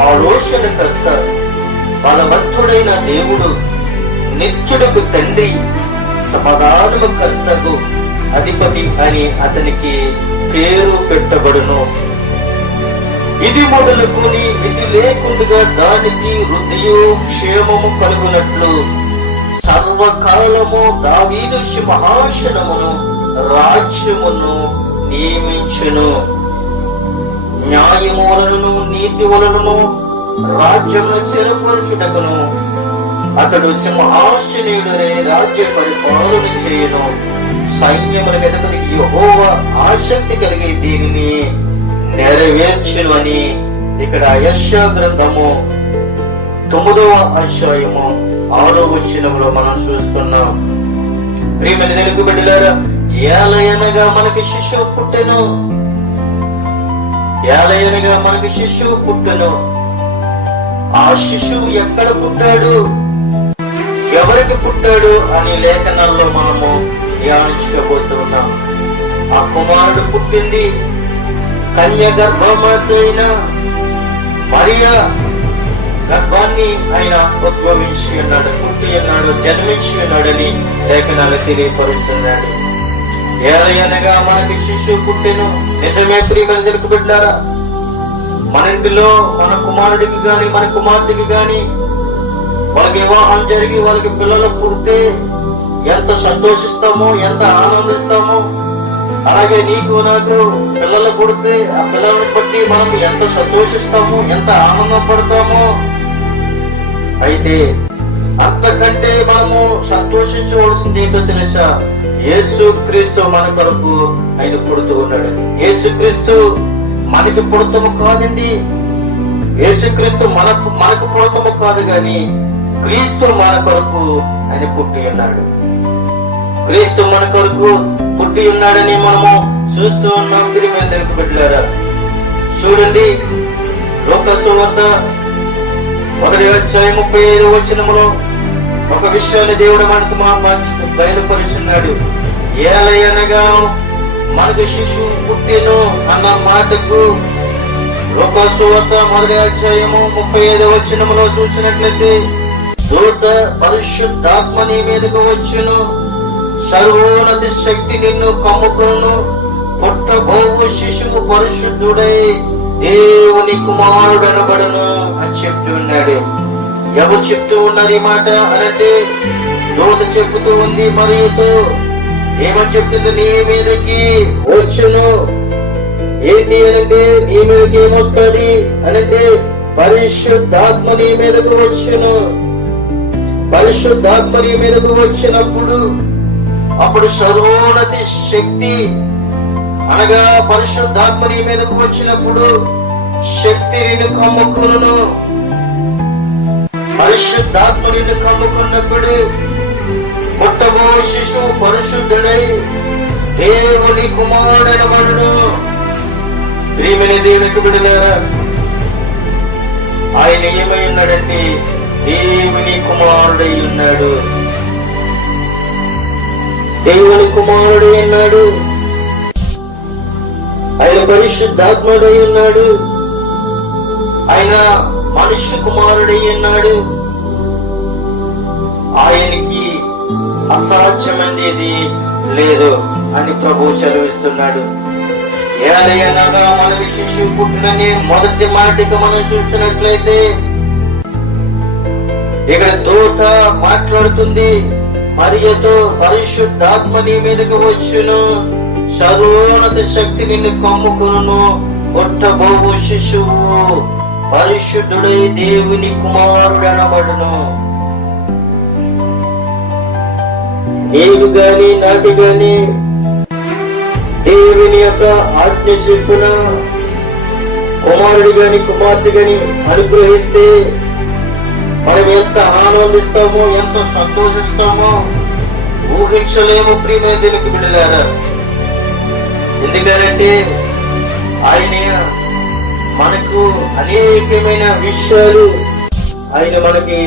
ఆలోచనకర్త, బలవంతుడైన దేవుడు, నిత్యుడకు తండ్రి, సమాధానము కర్తకు అధిపతి అని అతనికి పేరు పెట్టబడును. ఇది మొదలుకొని ఇది లేకుండా దానికి వృద్ధియు క్షేమము కలుగునట్లు సర్వకాలము దావీదు సింహాసనమును రాజ్యమును నియమించును. న్యాయము వలనను నీతి వలనను రాజ్యమును స్థిరపరచుటకును అతడు సింహాసనుడై రాజ్య పరిపాలన చేయును. సైన్యముల వెనుకనికి యెహోవా ఆసక్తి కలిగే దీనిని నెరవేర్చును అని ఇక్కడ యెషయా గ్రంథము 9వ అధ్యాయము 6వ వచనములో మనం చూస్తున్నాం. ప్రియమైన తెలుగు బిడ్డలారా, ఏలయనగా మనకి శిశువు పుట్టెను, ఏలయనగా మనకి శిశువు పుట్టెను. ఆ శిశువు ఎక్కడ పుట్టాడు, ఎవరికి పుట్టాడు అని లేఖనాల్లో మనము ధ్యానించబోతున్నాం. ఆ కుమారుడు పుట్టింది కన్య గర్భమాతైన మరియా గర్భాన్ని ఆయన ఉద్భవించి ఉన్నాడు, పుట్టి ఉన్నాడు, జన్మించి ఉన్నాడని లేఖనాలు తెలియపరుస్తున్నాడు. ఏలయనగా మనకి శిశువు పుట్టెను. నిజమే ప్రియమైన తెలుగు బిడ్డలారా, మన ఇంటిలో మన కుమారుడికి గాని మన కుమార్తెకి గాని వాళ్ళకి వివాహం జరిగి వాళ్ళకి పిల్లలు పుడితే ఎంత సంతోషిస్తామో, ఎంత ఆనందిస్తామో, అలాగే నీకు నాకు పిల్లలు పుడితే ఆ పిల్లలను బట్టి మనం ఎంత సంతోషిస్తామో, ఎంత ఆనందం పడతామో. అయితే అంతకంటే మనము సంతోషించవలసింది ఏంటో తెలుసా? యేసు క్రీస్తు మన కొరకు ఆయన పుడుతూ ఉన్నాడు. యేసు క్రీస్తు మనకి పుడతము కాదండి, యేసు క్రీస్తు మనకు పుడతము కాదు గాని క్రీస్తు మన కొరకు ఆయన పుట్టి ఉన్నాడు. క్రీస్తు మన కొరకు పుట్టి ఉన్నాడని మనము చూస్తూ ఉన్నాం. తిరిగి తెలుగు బిడ్డలారా, చూడండి లోక సువార్త 1వ అధ్యాయం 35వ వచనములో ఒక విషయాన్ని దేవుడు మనకు బయలుపరుచున్నాడు. ఏలయనగా మనకు శిశువు పుట్టెను అన్న మాటకు లోక సువార్త 1వ అధ్యాయము 35వ వచనములో చూసినట్లయితే దూత పరిశుద్ధాత్మ నీ మీదకు వచ్చును, సర్వోన్నతి శక్తి నిన్ను కమ్ముకును, పుట్టబోవు శిశువు పరిశుద్ధుడై దేవుని కుమారుడు అనబడును అని చెప్తూ ఉన్నాడు. ఎవరు చెప్తూ ఉన్నారు ఈ మాట అంటే దూత చెప్తూ ఉంది మరియతో. ఏమని చెప్తుంది? నీ మీదకి వచ్చును. ఏంటి అనంటే నీ మీదకి ఏమొస్తుంది అనంటే పరిశుద్ధాత్మ నీ మీదకు వచ్చును. పరిశుద్ధాత్మ నీ మీదకు వచ్చినప్పుడు అప్పుడు సర్వోన్నతి శక్తి అనగా పరిశుద్ధాత్మ నీ మీదకు వచ్చినప్పుడు శక్తి నిన్ను కమ్ముకును. పరిశుద్ధాత్మ నిన్ను కమ్ముకున్నప్పుడు పుట్టబో శిశువు పరిశుద్ధుడై దేవుని కుమారుడనబడును. ప్రియమైన దేవునికి బిడ్డలారా, ఆయన ఏమై ఉన్నాడంటే దేవుని కుమారుడై ఉన్నాడు. దేవుని కుమారుడై ఉన్నాడు. ఆయన పరిశుద్ధాత్ముడై ఉన్నాడు. ఆయన మనుష్య కుమారుడై ఉన్నాడు. ఆయనకి అసాధ్యమైనది లేదు అని ప్రభువు సెలవిస్తున్నాడు. ఏలయనగా మనకి శిశువు పుట్టినని మొదటి మాటగా మనం చూస్తున్నట్లయితే ఇక్కడ దూత మాట్లాడుతుంది మరియతో, పరిశుద్ధాత్మ నీ మీదకు వచ్చును, సర్వోన్నత శక్తి నిన్ను కమ్ముకును, పుట్టబోవు శిశువు పరిశుద్ధుడై దేవుని కుమారుడు అనబడును. నీకు గాని నాకు గాని దేవుని యొక్క ఆజ్ఞ చొప్పున కుమారుడి గాని కుమార్తె గాని అనుగ్రహిస్తే మనం ఎంత ఆనందిస్తామో, ఎంత సంతోషిస్తామో ఊహించలేము ప్రియమైన దేవునికి బిడ్డలారా. ఎందుకంటే ఆయన మనకు అనేకమైన విషయాలు ఆయన మనకి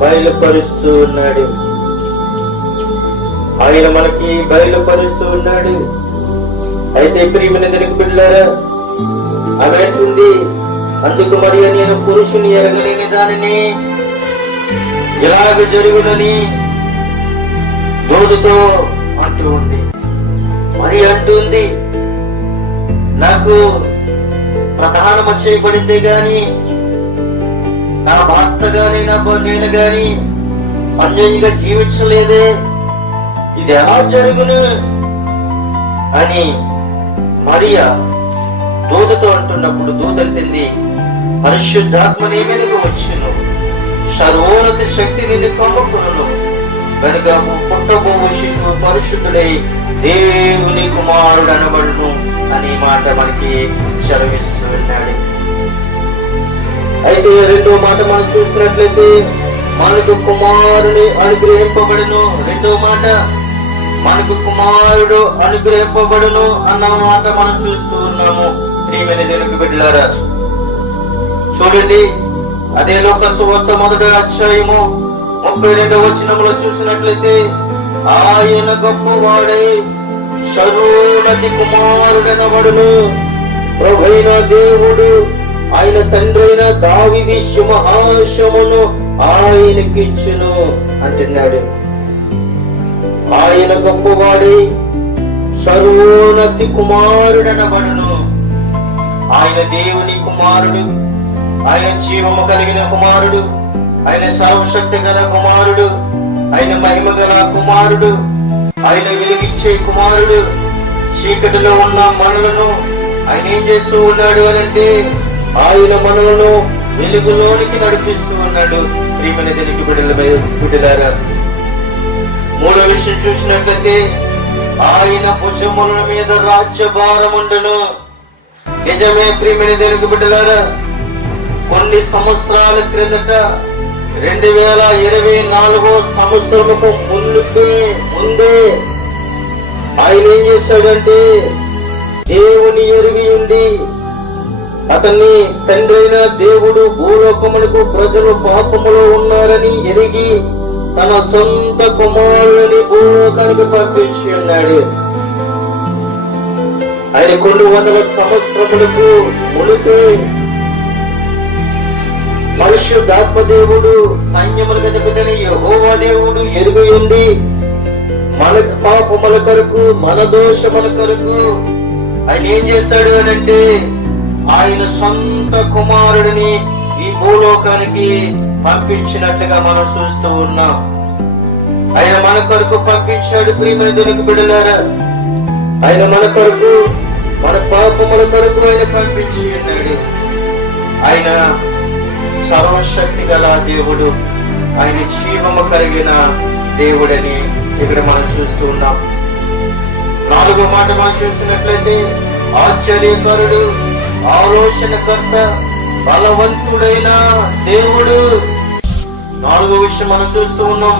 బయలుపరుస్తూ ఉన్నాడు. ఆయన మనకి బయలుపరుస్తూ ఉన్నాడు. అయితే ప్రియమైన దేవునికి బిడ్డలారా, ఆమె అంటుంది, అందుకు మరి నేను పురుషుని ఎరగలేని దానిని ఇలాగ జరుగునని దూతతో అంటూ ఉంది. మరి అంటుంది, నాకు ప్రధానము చేయబడిందే గాని నా భర్త గాని నేను గాని అన్యోన్యంగా జీవించలేదే, ఇది ఎలా జరుగును అని మరియా దూతతో అంటున్నప్పుడు దూత అంటుంది, పరిశుద్ధాత్మ నీ మీదకు వచ్చును, సర్వోన్నత శక్తి నిన్ను కమ్ముకును, కనుక పుట్టబోవు శిశువు పరిశుద్ధుడై దేవుని కుమారుడు అనబడును అనే మాట మనకి సెలవిస్తూ ఉన్నాడు. అయితే రెండో మాట మనం చూసినట్లయితే మనకు కుమారుని అనుగ్రహింపబడును. రెండో మాట మనకు కుమారుడు అనుగ్రహింపబడును అన్న మాట మనం చూస్తూ ఉన్నాము. ప్రియమైన దేవునికి బిడ్డలారా, చూడండి, అదే లోక సువార్త 1వ అధ్యాయము 32వ వచనంలో చూసినట్లయితే ఆయన గొప్పవాడై సర్వోన్నతి కుమారుడనబడును, ప్రభువైన దేవుడు ఆయన తండ్రి అయిన దావీదు సింహాసనమును ఆయనకిచ్చును అంటున్నాడు. ఆయన గొప్పవాడై సర్వోన్నతి కుమారుడనబడును. ఆయన దేవుని కుమారుడు, ఆయన జీవము కలిగిన కుమారుడు, ఆయన సర్వశక్తి గల కుమారుడు, ఆయన మహిమ గల కుమారుడు, ఆయన వెలిగించే కుమారుడు. చీకటిలో ఉన్న మనలను ఆయన ఏం చేస్తూ ఉన్నాడు అనంటే ఆయన మనలను వెలుగులోనికి నడిపిస్తూ ఉన్నాడు. ప్రియమైన దేవునికి బిడ్డలారా, మూడో విషయం చూసినట్లయితే ఆయన భుజముల మీద రాజ్యభారం ఉండును. నిజమే ప్రియమైన దేవునికి బిడ్డలారా, కొన్ని సంవత్సరాల క్రిందట 2024 సంవత్సరముకు ముందే ఆయన ఏం చేశాడంటే దేవుని ఎరిగి ఉండి అతన్ని తండ్రి అయిన దేవుడు భూలోకములకు ప్రజలు పాపములో ఉన్నారని ఎరిగి తన సొంత కుమారుని భూలోకానికి పంపించి ఉన్నాడు. ఆయన కొన్ని వందల సంవత్సరములకు మునిపే పరిశుద్ధాత్మదేవుడు సైన్యములకు అధిపతి యెహోవా దేవుడు ఎరుగు ఉండి మన పాపముల కొరకు, మన దోషముల కొరకు ఆయన ఏం చేశాడు అనంటే ఆయన సొంత కుమారుడిని ఈ భూలోకానికి పంపించినట్టుగా మనం చూస్తూ ఉన్నాం. ఆయన మన కొరకు పంపించాడు. ప్రియమైన దేవునికి బిడ్డలారా, ఆయన మన కొరకు, మన పాపముల కొరకు ఆయన పంపించి ఉన్నాడు. ఆయన సర్వశక్తి గల దేవుడు, ఆయన జీవము కలిగిన దేవుడని ఇక్కడ మనం చూస్తూ ఉన్నాం. 4వ మాట మనం చూసినట్లయితే ఆశ్చర్యకరుడు, ఆలోచనకర్త, బలవంతుడైన దేవుడు. 4వ విషయం మనం చూస్తూ ఉన్నాం.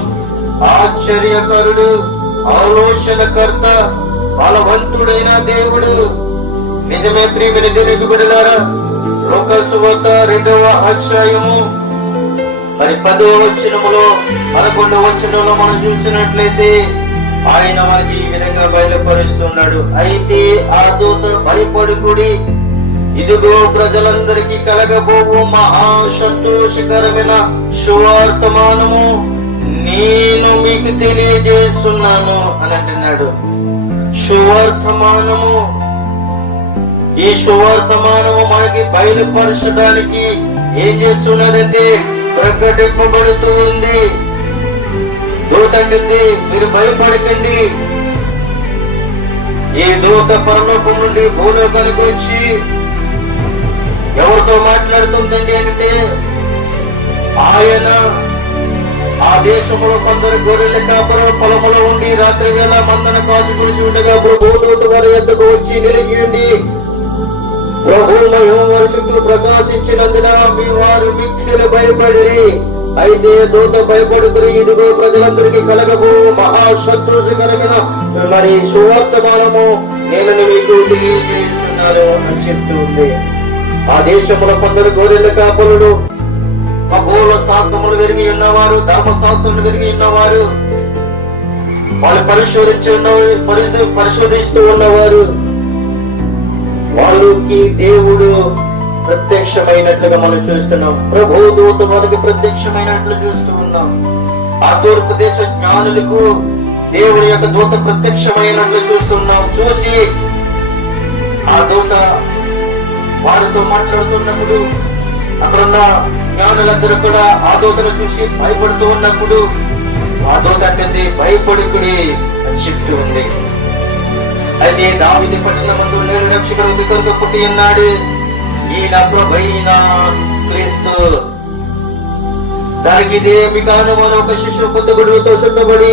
ఆశ్చర్యకరుడు, ఆలోచనకర్త, బలవంతుడైన దేవుడు. నిజమే ప్రియమైన దేవునికి బిడ్డలారా, లూకా సువార్త 2వ అధ్యాయము మరి 10వ వచనములో 11వ వచనంలో మనం చూసినట్లయితే ఆయన మనకి ఈ విధంగా బయలుపరుస్తున్నాడు. అయితే ఆ దూత భయపడుకుడి, ఇదిగో ప్రజలందరికీ కలగబోవు మహా సంతోషకరమైన సువార్తమానము నేను మీకు తెలియజేస్తున్నాను అని అంటున్నాడు. సువార్తమానము, ఈ సువార్తమానము మనకి బయలుపరచడానికి ఏం చేస్తున్నదంటే ప్రకటింపబడుతూ ఉంది. దూత అంటుంది, మీరు భయపడకండి. ఈ దూత పరలోకం నుండి భూలోకానికి వచ్చి ఎవరితో మాట్లాడుతుందండి అంటే, ఆయన ఆ దేశంలో కొందరు గొర్రెల కాపరు పొలములో ఉండి రాత్రి వేళ మందన కాచు గురించి ఉండగా ప్రభుదూత వారి యొద్దకు వచ్చి నిలిగియండి. ప్రభు మహిమ వర్షకులు ప్రకాశించినందున మీ వారు మిక్కిలి భయపడి. అయితే దూత భయపడుకుని, ఇదిగో ప్రజలందరికీ కలగబో మహా సంతోషకరమైన మరి సువార్తమానము నేను మీకు తెలియజేస్తున్నాను అని చెప్తూ ఉంది. ఆ దేశంలో కొందరు గొర్రెల కాపరులు, ఖగోళ శాస్త్రములు వెరిగి ఉన్నవారు, ధర్మశాస్త్రములు వెరిగి ఉన్నవారు, వాళ్ళు పరిశోధిస్తూ ఉన్నవారు, వాళ్ళకి దేవుడు ప్రత్యక్షమైనట్లుగా మనం చూస్తున్నాం. ప్రభు దూత మనకి ప్రత్యక్షమైనట్లు చూస్తూ ఉన్నాం. ఆ తూర్పు దేశ జ్ఞానులకు దేవుని యొక్క దూత ప్రత్యక్షమైనట్లు చూస్తున్నాం. చూసి ఆ దూత వారితో మాట్లాడుతున్నప్పుడు అక్కడున్న జ్ఞానులందరూ కూడా ఆ దూతను చూసి భయపడుతూ ఉన్నప్పుడు ఆ దూత అంటే భయపడుకుడి అని చెప్తూ ఉంది. అయితే దావీదు పట్టణమందు నేడు రక్షకుడు మీ కొరకు పుట్టి ఉన్నాడు, ఈయన ప్రభువైన క్రీస్తు. దానికి ఇదేమి కానుమని ఒక శిశువు పుట్టగొడుగుతో చుట్టబడి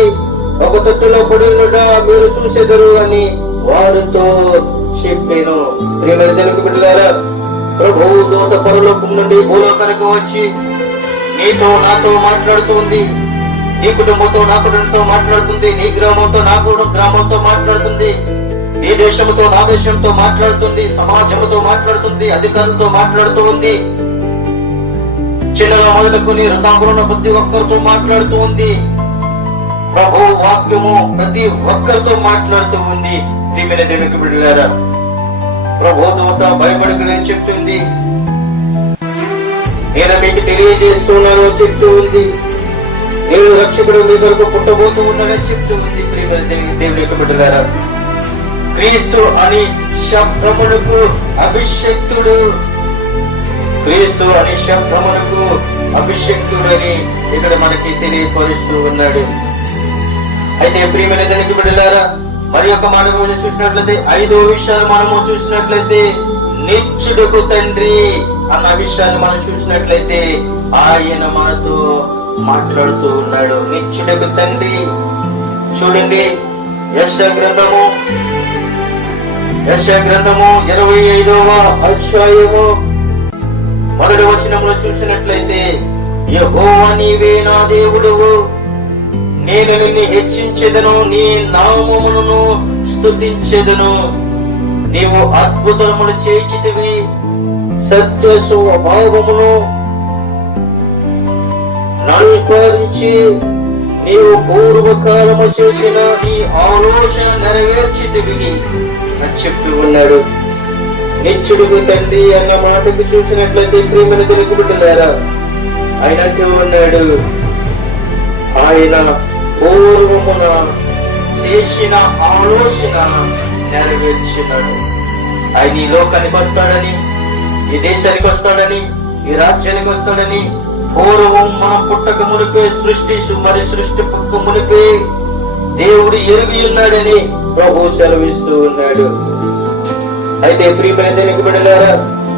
ఒక తొట్టులో పొడిగా మీరు చూసేదరు అని వారితో చెప్పాను. ప్రియమైన తెలుగు బిడ్డలారా, ప్రభువు దూత పరలోకం నుండి భూలోకానికి వచ్చి నీతో నాతో మాట్లాడుతుంది, నీ కుటుంబంతో నా కుటుంబంతో మాట్లాడుతుంది, నీ గ్రామంతో నా గ్రామంతో మాట్లాడుతుంది, నీ దేశంతో నా దేశంతో మాట్లాడుతుంది, సమాజంతో మాట్లాడుతుంది, అధికారులతో మాట్లాడుతూ ఉంది, చిన్నగా మొదలుకొని వృద్ధాంగులున్న ప్రతి ఒక్కరితో మాట్లాడుతూ ఉంది. ప్రభు వాక్యము ప్రతి ఒక్కరితో మాట్లాడుతూ ఉంది. ప్రియమైన దేవునికి బిడ్డలారా, ప్రభు దూత భయపడకని చెప్తుంది, నేను మీకు తెలియజేస్తున్నాను చెప్తూ ఉంది, నేను రక్షకుడు మీ కొరకు పుట్టబోతూ ఉన్నానని చెప్తూ ఉంది. ప్రియమైన దేవుని యొక్క బిడ్డలారా, క్రీస్తు అని శబ్దమునకు అభిషక్తుడు, క్రీస్తు అని శబ్దమునకు అభిషక్తుడు అని ఇక్కడ మనకి తెలియపరుస్తూ ఉన్నాడు. అయితే ప్రియమైన దేవునికి బిడ్డలారా, మరి ఒక మాట చూసినట్లయితే 5వ విషయాలు మనము చూసినట్లయితే నిత్యుడుకు తండ్రి అన్న విషయాన్ని మనం చూసినట్లయితే ఆయన మనతో మాట్లాడుతూ ఉన్నాడు. నిత్యుడుకు తండ్రి. చూడండి, యెషయా గ్రంథము 25వ అధ్యాయము 1వ వచనంలో చూసినట్లయితే, యెహోవా నీవే నా దేవుడువు, నేను నిన్ను హెచ్చించెదను, నీ నామమును స్తుతించెదను, నీవు అద్భుతములు చేసితివి, సత్య స్వభావమును నల్పరించి నీవు పూర్వకాలము చేసిన నీ ఆలోచన నెరవేర్చితివి అని చెప్తూ ఉన్నాడు. నిత్యుడుకు తండ్రి అన్న మాటకు చూసినట్లయితే ప్రియమైన తెలుగు బిడ్డలారా, ఆయన అంటూ ఉన్నాడు, ఆయన పూర్వమున చేసిన ఆలోచన నెరవేర్చినాడు. ఆయన ఈ లోకానికి వస్తాడని, ఈ దేశానికి వస్తాడని, ఈ రాజ్యానికి వస్తాడని పూర్వం మనం పుట్టక మునిపే సృష్టి పుట్టక మునిపే దేవుడు ఎరిగి ఉన్నాడని ప్రభు సెలవిస్తూ ఉన్నాడు. అయితే ప్రియమైన దేవునికి బిడ్డలారా,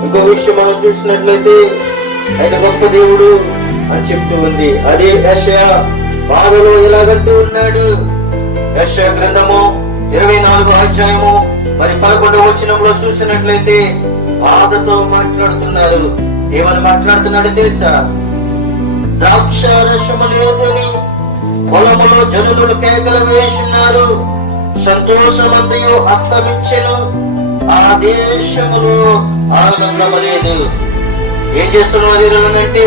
ఇంకో విషయం మనం చూసినట్లయితే ఆయన గొప్ప దేవుడు అని చెప్తూ ఉంది. అదే యెషయా బాధలో ఎలాగంటూ ఉన్నాడు. యెషయా గ్రంథము 24వ అధ్యాయము మరి 11వ వచనంలో చూసినట్లయితే బాధతో మాట్లాడుతున్నారు. ఏమని మాట్లాడుతున్నాడో తెలుసా? ద్రాక్ష రసము లేదని పొలములో జనులు కేకలు వేస్తున్నారు, సంతోషమంతయు అస్తమించెను, ఆ దేశములో ఆనందము లేదు. ఏం చేస్తున్నారు అంటే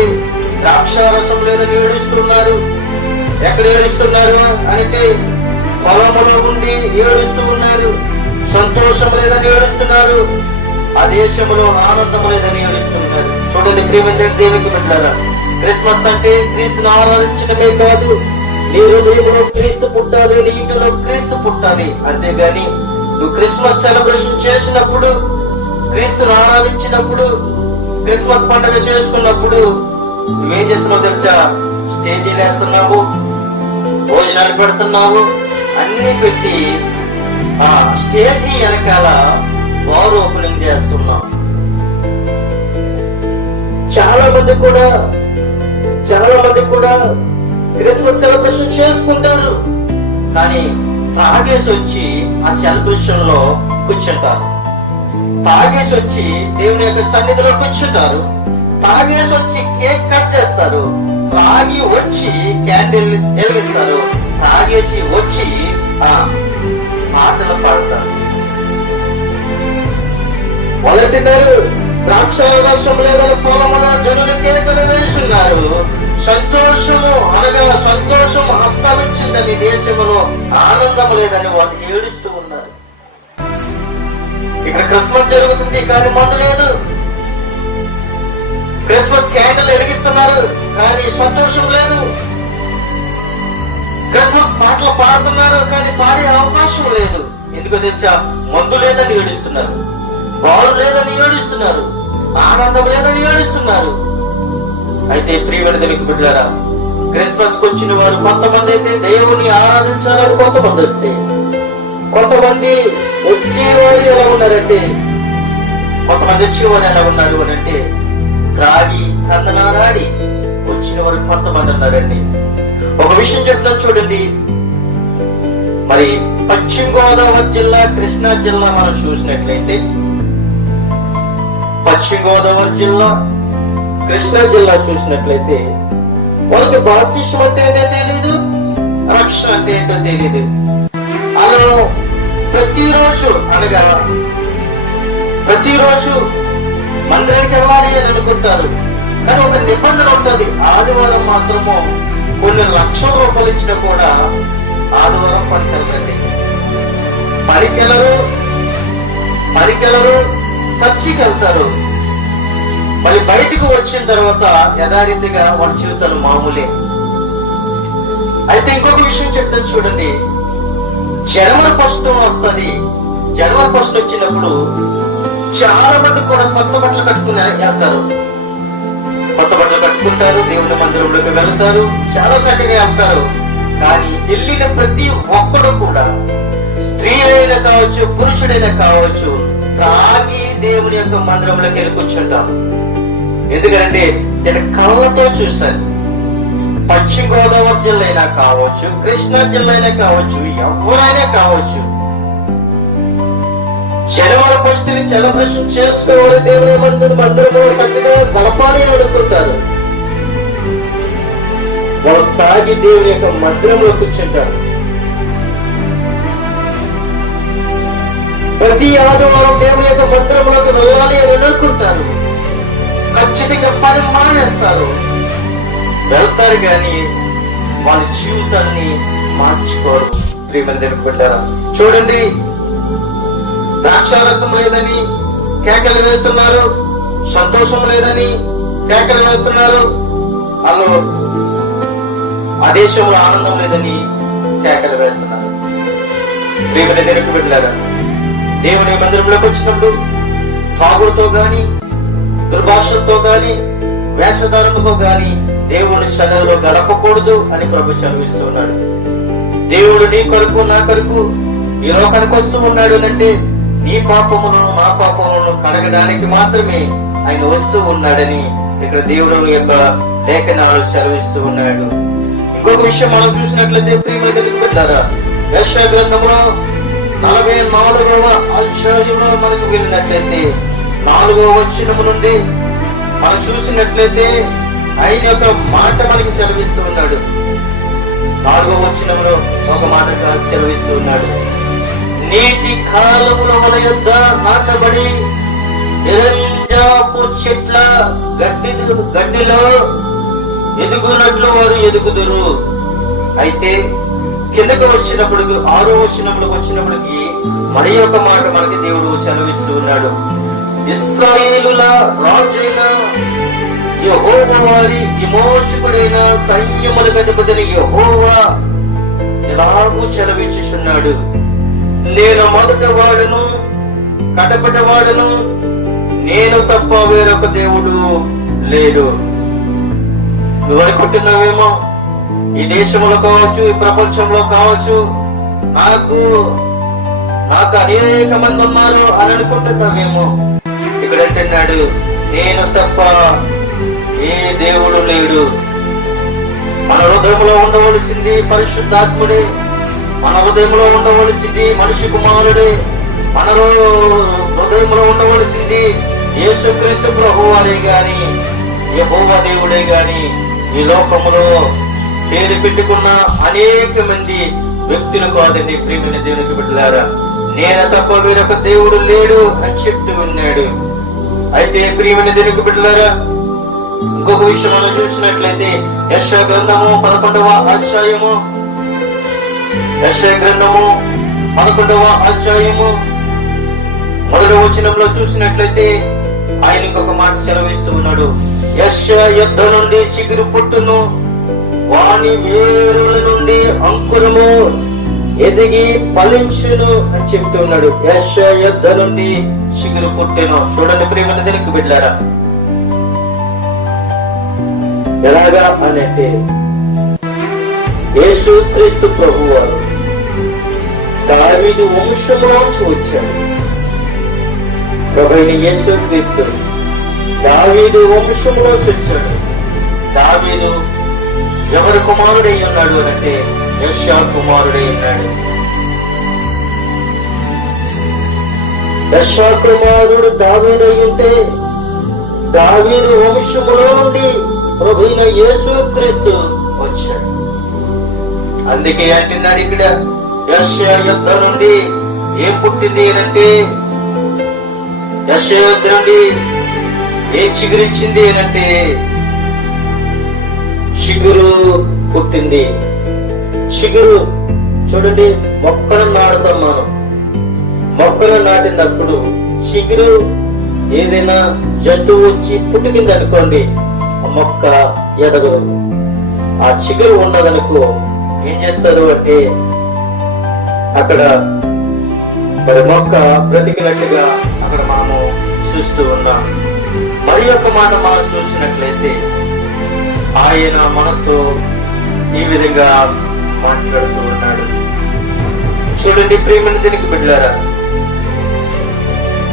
ద్రాక్షారసం లేదని ఏడుస్తున్నారు. ఎక్కడ ఏడుస్తున్నారు అంటే పొలంలో ఉండి ఏడుస్తూ ఉన్నారు. సంతోషం లేదని ఏడుస్తున్నారు. ఆ దేశంలో ఆనందం లేదని ఏడుస్తున్నారు. చూడండి ప్రియమైన దేవునికి పెట్టారా, క్రిస్మస్ అంటే క్రీస్తుని ఆరాధించడమే కాదు, నీ హృదయంలో క్రీస్తు పుట్టాలి, నీ ఇంటిలో క్రీస్తు పుట్టాలి. అంతేగాని నువ్వు క్రిస్మస్ సెలబ్రేషన్ చేసినప్పుడు, క్రీస్తుని ఆరాధించినప్పుడు, క్రిస్మస్ పండుగ చేసుకున్నప్పుడు నువ్వేం చేస్తున్నావు తెలుసా? స్టేజీలు వేస్తున్నావు, భోజనాలు పెడుతున్నావు, అన్ని పెట్టి ఆ స్టేజీ వెనకాల వారు ఓపెనింగ్ చేస్తున్నావు. చాలా మంది కూడా క్రిస్మస్ సెలబ్రేషన్ చేసుకుంటారు, కానీ తాగేసి వచ్చి ఆ సెలబ్రేషన్ లో కూర్చుంటారు. తాగేసి వచ్చి దేవుని యొక్క సన్నిధిలో కూర్చుంటారు. తాగేసి వచ్చి కేక్ కట్ చేస్తారు. తాగి వచ్చి క్యాండిల్ వెలిగిస్తారు. తాగేసి వచ్చి పాటలు పాడతారు. మొదటిన్నారు ద్రాక్షారసం లేదని పొలమున జనులు కేకలు వేస్తున్నారు. సంతోషము అనగా సంతోషము హస్తమిచ్చిందని దేశంలో ఆనందం లేదని వాళ్ళు ఏడుస్తూ ఉన్నారు. ఇక్కడ క్రిస్మస్ జరుగుతుంది కానీ మందు లేదు. క్రిస్మస్ క్యాండిల్ వెలిగిస్తున్నారు కానీ సంతోషం లేదు. క్రిస్మస్ పాటలు పాడుతున్నారు కానీ పాడే అవకాశం లేదు. ఎందుకో తెచ్చా? మందు లేదని ఏడుస్తున్నారు, బాలు లేదని ఏడుస్తున్నారు, ఆనందం లేదని ఏడుస్తున్నారు. అయితే ప్రియమైన దేవునికి బిడ్డలారా, క్రిస్మస్ కు వచ్చిన వారు కొంతమంది అయితే దేవుని ఆరాధించాలని కొంతమంది వస్తే, కొంతమంది వచ్చేవారు ఎలా ఉన్నారంటే, కొంతమంది వచ్చేవారు ఎలా ఉన్నారు అని అంటే త్రాగి కందనాడి వచ్చిన వారు కొంతమంది ఉన్నారండి. ఒక విషయం చెప్తాను చూడండి. మరి పశ్చిమ గోదావరి జిల్లా, కృష్ణా జిల్లా మనం చూసినట్లయితే, పశ్చిమ గోదావరి జిల్లా, కృష్ణా జిల్లా చూసినట్లయితే వాళ్ళకి బాప్తిస్మం అంటే ఏంటో తెలీదు, రక్షణ అంటే ఏంటో తెలీదు. అలా ప్రతిరోజు అనగా ప్రతిరోజు మందిరానికి వెళ్ళాలి అని అనుకుంటారు. కానీ ఒక నిబంధన ఉంటుంది, ఆదివారం మాత్రము కొన్ని లక్షల రూపాయలు ఇచ్చినా కూడా ఆదివారం పనికెళ్ళండి. పనికెళ్ళరు, చర్చికి వెళ్తారు. మరి బయటకు వచ్చిన తర్వాత యథారీతిగా వాళ్ళ జీవితాలు మామూలే. అయితే ఇంకొక విషయం చెప్తాను చూడండి. జనవరి ఫస్ట్ వస్తుంది. జనవరి ఫస్ట్ వచ్చినప్పుడు చాలా మంది కూడా కొత్త బట్టలు కట్టుకుని వెళ్తారు. కొత్త బట్టలు కట్టుకుంటారు, దేవుని మందిరంలోకి వెళ్తారు, చాలా చక్కగా వెళ్తారు. కానీ వెళ్ళిన ప్రతి ఒక్కడు కూడా, స్త్రీ అయినా కావచ్చు, పురుషుడైనా కావచ్చు, తాగి దేవుని యొక్క మందిరంలోకి వెళ్ళి కూర్చుంటారు. ఎందుకంటే నేను కళ్ళతో చూశాను. పశ్చిమ గోదావరి జిల్లా అయినా కావచ్చు, కృష్ణా జిల్లా అయినా కావచ్చు, ఎవరైనా కావచ్చు, జనవరి ఫస్ట్ ని సెలబ్రేషన్ చేసుకోవాలి, దేవుని మందిరంలో చక్కగా గడపాలి అని అనుకుంటారు. వాళ్ళు తాగి దేవుని యొక్క మందిరంలో కూర్చుంటారు. ప్రతి ఆదివారం దేవుని యొక్క మందిరంలోకి వెళ్ళాలి అని అనుకుంటారు. ఖచ్చితంగా పని మానేస్తారు, వెళ్తారు, కానీ వాళ్ళ జీవితాన్ని మార్చుకోరు. ప్రియమైన చూడండి, ద్రాక్షారసం లేదని కేకలు వేస్తున్నారు, సంతోషం లేదని కేకలు వేస్తున్నారు. వాళ్ళు ఆ దేశంలో ఆనందం లేదని కేకలు వేస్తున్నారు. ప్రియమైన దేవునికి బిడ్డలారా, దేవుని మందిరంలోకి వచ్చినప్పుడు తాగుడుతో గాని, దుర్భాషలతో గాని, వేషధారణతో గాని దేవుని సన్నిధిలో గడపకూడదు అని ప్రభు సెలవిస్తున్నాడు. దేవుడు నీ కొరకు, నా కొరకు ఈ లోకానికి వస్తూ ఉన్నాడు అంటే నీ పాపములను, నా పాపములను కడగడానికి మాత్రమే ఆయన వస్తూ ఉన్నాడని ఇక్కడ దేవుడు యొక్క లేఖనాలు సెలవిస్తూ ఉన్నాడు. ఇంకొక విషయం మనం చూసినట్లయితే ప్రియమైన దేవుని బిడ్డలారా, యెషయా గ్రంథంలో 44వ అధ్యాయంలో మనకు వెళ్ళినట్లయితే 4వ వచనము నుండి మనం చూసినట్లయితే ఆయన యొక్క మాట మనకి సెలవిస్తూ ఉన్నాడు. 4వ వచనంలో ఒక మాట సెలవిస్తూ ఉన్నాడు. నీటి కాలముల యొద్ద నాటబడి ఎరంజాపు చెట్ల గడ్డిలో ఎదుగునట్లు వారు ఎదుగుదురు. అయితే కిందకు వచ్చినప్పుడు 6వ వచనంలోకి వచ్చినప్పటికి మరి ఒక మాట మనకి దేవుడు సెలవిస్తూ ఉన్నాడు. ఇశ్రాయేలుల రాజైన యెహోవా వారి విమోచకుడైన సైన్యములకు అధిపతి యెహోవా ఎలాగూ సెలవిచ్చుచున్నాడు, నేను మొదట వాడను కడపటి వాడను, నేను తప్ప వేరొక దేవుడు లేడు. నువ్వు అనుకుంటున్నావేమో ఈ దేశంలో కావచ్చు, ఈ ప్రపంచంలో కావచ్చు, నాకు అనేక మంది ఉన్నారు అని అనుకుంటున్నావేమో. ఇక్కడ అంటున్నాడు, నేను తప్ప ఏ దేవుడు లేడు. మన హృదయంలో ఉండవలసింది పరిశుద్ధాత్ముడే, మన హృదయంలో ఉండవలసింది మనిషి కుమారుడే, మన హృదయంలో ఉండవలసింది యేసుక్రీస్తు ప్రభువారే గాని యెహోవా దేవుడే గాని ఈ లోకములో పేరు పెట్టుకున్న అనేక మంది వ్యక్తులు కాదండి. ప్రియమైన దేవునికి బిడ్డలారా, నేను తప్ప వేరొక దేవుడు లేడు అని చెప్తూ ఉన్నాడు. అయితే ప్రియమైన దేవునికి బిడ్డలారా, ఇంకొక విషయం మనం చూసినట్లయితే యెషయా గ్రంథము 11వ అధ్యాయము 1వ వచనంలో చూసినట్లయితే ఆయన ఇంకొక మాట సెలవిస్తూ ఉన్నాడు. యెషయా యొద్ద నుండి చిగురు పుట్టును, వాని వేరుల నుండి అంకురము ఎదిగి ఫలించును అని చెప్తూ ఉన్నాడు. యెషయా యొద్ద నుండి చిగురు పుట్టెను. చూడండి ప్రియమైన దేవునికి బిడ్డలారా, ఎలాగా అంటే యేసుక్రీస్తు ప్రభువారు దావీదు వంశంలోంచి వచ్చాడు. ప్రభువైన యేసుక్రీస్తు దావీదు వంశంలోంచి వచ్చాడు. దావీదు ఎవరి కుమారుడై ఉన్నాడు అంటే యెషయా కుమారుడై ఉన్నాడు. యెషయా కుమారుడు దావీదై ఉంటే దావీదు వంశములో నుండి ప్రభువైన యేసుక్రీస్తు వచ్చాడు. అందుకే అంటున్నాడు ఇక్కడ, యెషయా యొద్ద నుండి ఏం పుట్టింది అంటే, యెషయా యొద్ద నుండి ఏం చిగురించింది అంటే చిగురు పుట్టింది. చిగురు చూడండి, మొక్కలు నాటుతాం మనం. మొక్కలు నాటినప్పుడు చిగురు ఏదైనా జంతువు వచ్చి పుట్టుకింది అనుకోండి, ఆ మొక్క ఎదగదు. ఆ చిగురు ఉన్నదనుకో ఏం చేస్తారు అంటే అక్కడ మరి మొక్క బ్రతికినట్టుగా అక్కడ మనము చూస్తూ ఉన్నాం. మరి ఒక మాట మనం చూసినట్లయితే ఆయన మనతో ఈ విధంగా మాట్లాడుతూ ఉన్నాడు. చూడండి ప్రియమైన దీనికి బిడ్డలారా,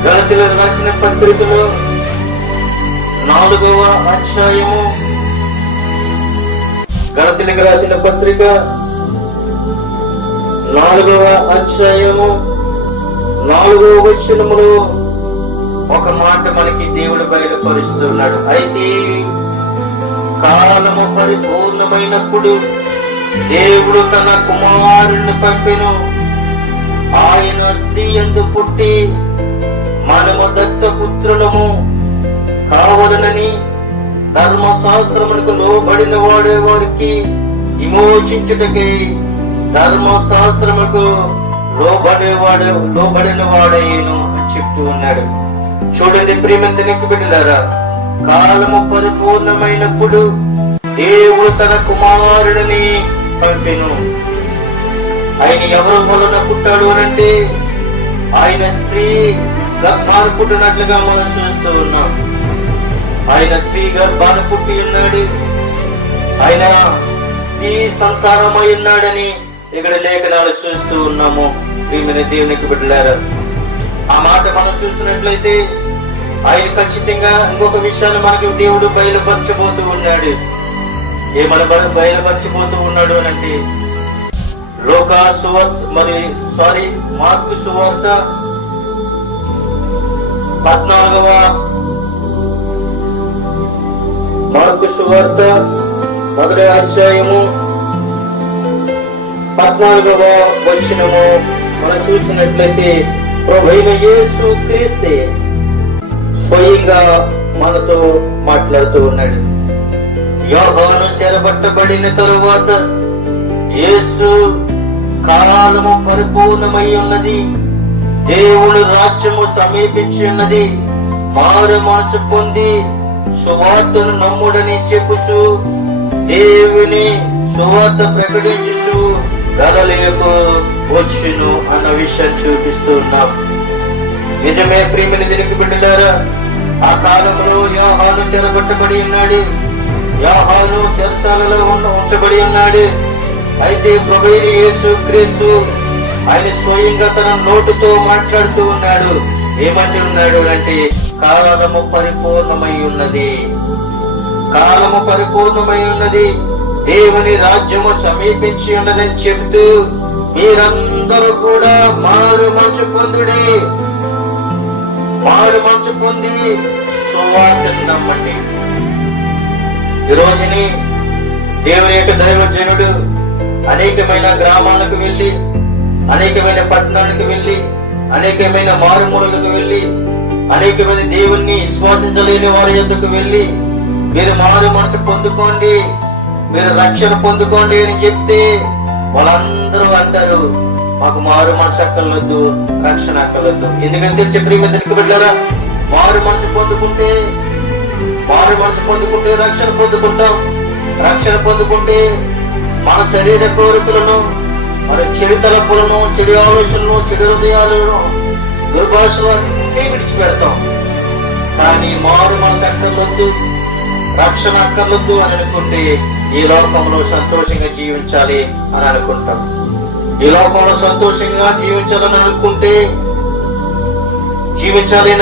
గలతీయులకు రాసిన పత్రికలో 4వ అధ్యాయము, గలతీయులకు రాసిన పత్రిక 4వ అధ్యాయము 4వ వచనములో ఒక మాట మనకి దేవుడు బయలుపరుస్తున్నాడు. అయితే కాలము పరిపూర్ణమైనప్పుడు దేవుడు తన కుమారుని పంపెను. ఆయన స్త్రీ యందు పుట్టి మనము దత్తపుత్రులము కావాలనని ధర్మశాస్త్రములకు లోబడిన వారికి విమోచించుటకై ధర్మశాస్త్రములకు లోబడిన వాడేను అని చెప్తూ ఉన్నాడు. చూడండి ప్రియమైన దేవునికి బిడ్డలారా, కాలము పరిపూర్ణమైనప్పుడు దేవుడు తన కుమారుడిని పంపెను. ఆయన ఎవరి వలన పుట్టాడు అనంటే ఆయన స్త్రీ గర్భాన పుట్టినట్లుగా మనం చూస్తూ ఉన్నాం. ఆయన స్త్రీ గర్భాన పుట్టి ఉన్నాడు. ఆయన స్త్రీ సంతానమై ఉన్నాడని ఇక్కడ లేఖనాలు చూస్తూ ఉన్నాము. ప్రియమైన దేవునికి బిడ్డలారా, ఆ మాట మనం చూసినట్లయితే ఆయన ఖచ్చితంగా ఇంకొక విషయాన్ని మనకి దేవుడు బయలుపరచబోతూ ఉన్నాడు. ఏమని బయలుపరచబోతూ ఉన్నాడు అనంటే మార్కు సువార్త 14వ మార్కు సువార్త 1వ అధ్యాయము 14వ వచనము మనం చూసినట్లయితే ప్రభువైన యేసుక్రీస్తే స్వయంగా మనతో మాట్లాడుతూ ఉన్నాడు. యోహాను చెరబట్టబడిన తరువాత యేసు కాలము పరిపూర్ణమై ఉన్నది, దేవుడు రాజ్యము సమీపించి ఉన్నది, మారు మనసు పొంది సువార్తను నమ్ముడని చెప్పుచు దేవుని సువార్త ప్రకటించుచు గలిలయకు వచ్చును అన్న విషయం చూపిస్తూ ఉన్నాం. నిజమే ప్రియమైన దేవుని బిడ్డలారా, ఆ కాలంలో యోహాను చెరబట్టబడి ఉన్నాడు, యోహాను చెరసాలలో ఉంచబడి ఉన్నాడు. అయితే ప్రభువైన యేసు క్రీస్తు ఆయన స్వయంగా తన నోటుతో మాట్లాడుతూ ఉన్నాడు. ఏమంటూ ఉన్నాడు అంటే, కాలము పరిపూర్ణమై ఉన్నది, కాలము పరిపూర్ణమై ఉన్నది, దేవుని రాజ్యము సమీపించి ఉన్నదని చెబుతూ మీరందరూ కూడా మారు మనసు పొందుడి, మారు మనసు పొంది సువార్తను నమ్మండి. ఈ రోజుని దేవుని యొక్క దైవజనుడు అనేకమైన గ్రామాలకు వెళ్లి, అనేకమైన పట్టణానికి వెళ్లి, అనేకమైన మారుమూలకు వెళ్లి, అనేకమైన దేవుణ్ణి విశ్వాసించలేని వారి యొద్దకు వెళ్లి మీరు మారు మనసు పొందుకోండి, మీరు రక్షణ పొందుకోండి అని చెప్తే వాళ్ళందరూ అంటారు, మాకు మారు మనసు అక్కర్లొద్దు, రక్షణ అక్కర్లొద్దు. ఎందుకంటే చెప్పి బిడ్డలారా, మారు మనసు పొందుకుంటే రక్షణ పొందుకుంటాం. రక్షణ పొందుకుంటే మన శరీర కోరికలను, మన చెడు తలపులను, చెడు ఆలోచనలు, చెడు హృదయాలను, దుర్భాషలు అన్ని విడిచిపెడతాం. కానీ మారు మనసు అక్కర్లొద్దు, రక్షణ అక్కర్లొద్దు అని అనుకుంటే ఈ లోకంలో సంతోషంగా జీవించాలి అని అనుకుంటాం. ఈ లోకంలో సంతోషంగా జీవించాలి అని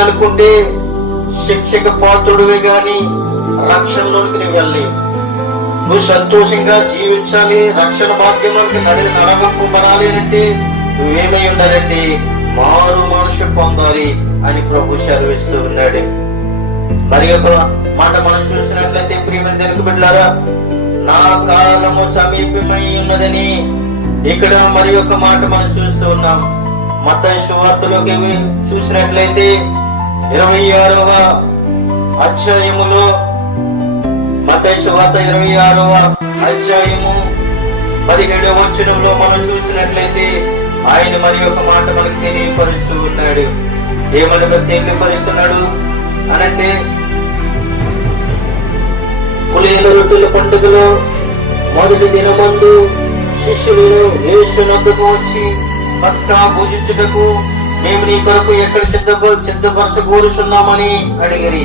అనుకుంటే శిక్షక పాత్రుడివే గాని రక్షణలోనికి నువ్వు వెళ్ళి, నువ్వు సంతోషంగా జీవించాలి, రక్షణ భాగ్యంలోకి నడవంపబడాలి అంటే నువ్వేమై ఉండాలంటే మారు మనసు పొందాలి అని ప్రభు సెలవిస్తూ ఉన్నాడు. మరి ఒక మాట మనం చూసినట్లయితే ప్రియమైన దేవుని బిడ్డలారా, నా కాలము సమీపమై ఉన్నదని ఇక్కడ మరి ఒక మాట మనం చూస్తూ ఉన్నాం. మత్తయి సువార్తలోకి చూసినట్లయితే 26వ అధ్యాయములో, మత్తయి సువార్త 26వ అధ్యాయము 17వ వచనంలో మనం చూసినట్లయితే ఆయన మరి ఒక మాట మనకు తెలియపరుస్తూ ఉన్నాడు. ఏమని తెలియపరుస్తున్నాడు అనంటే, పులియల రొట్టెల పండుగలో మొదటి దినమందు శిష్యులు యేసు నొద్దకు వచ్చి పస్కా పూజించుటకు మేము నీ కొరకు ఎక్కడ సిద్ధపరచగోరుచున్నామని అడిగిరి.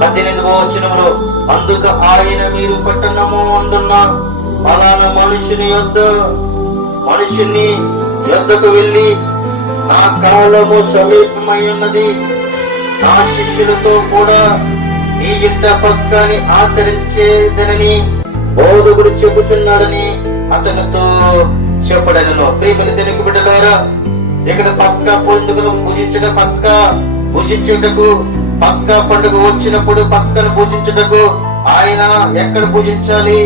18వ వచనంలో, అందుకు ఆయన మీరు పట్టణము అందున్న అలాన మనుషుని యొద్దకు వెళ్ళి, నా కాలము సమీపమై ఉన్నది, నా శిష్యులతో కూడా ఈ ఇంట పస్కాని ఆచరించేదనని బోధకుడు చెబుతున్నాడని అతనితో చెప్పడను. ప్రియమైన దేవుని బిడ్డలారా, ఇక్కడ పస్కా పండుగను పూజించుటకు పస్కా పండుగ వచ్చినప్పుడు పస్కాను పూజించుటకు ఆయన ఎక్కడ పూజించాలి,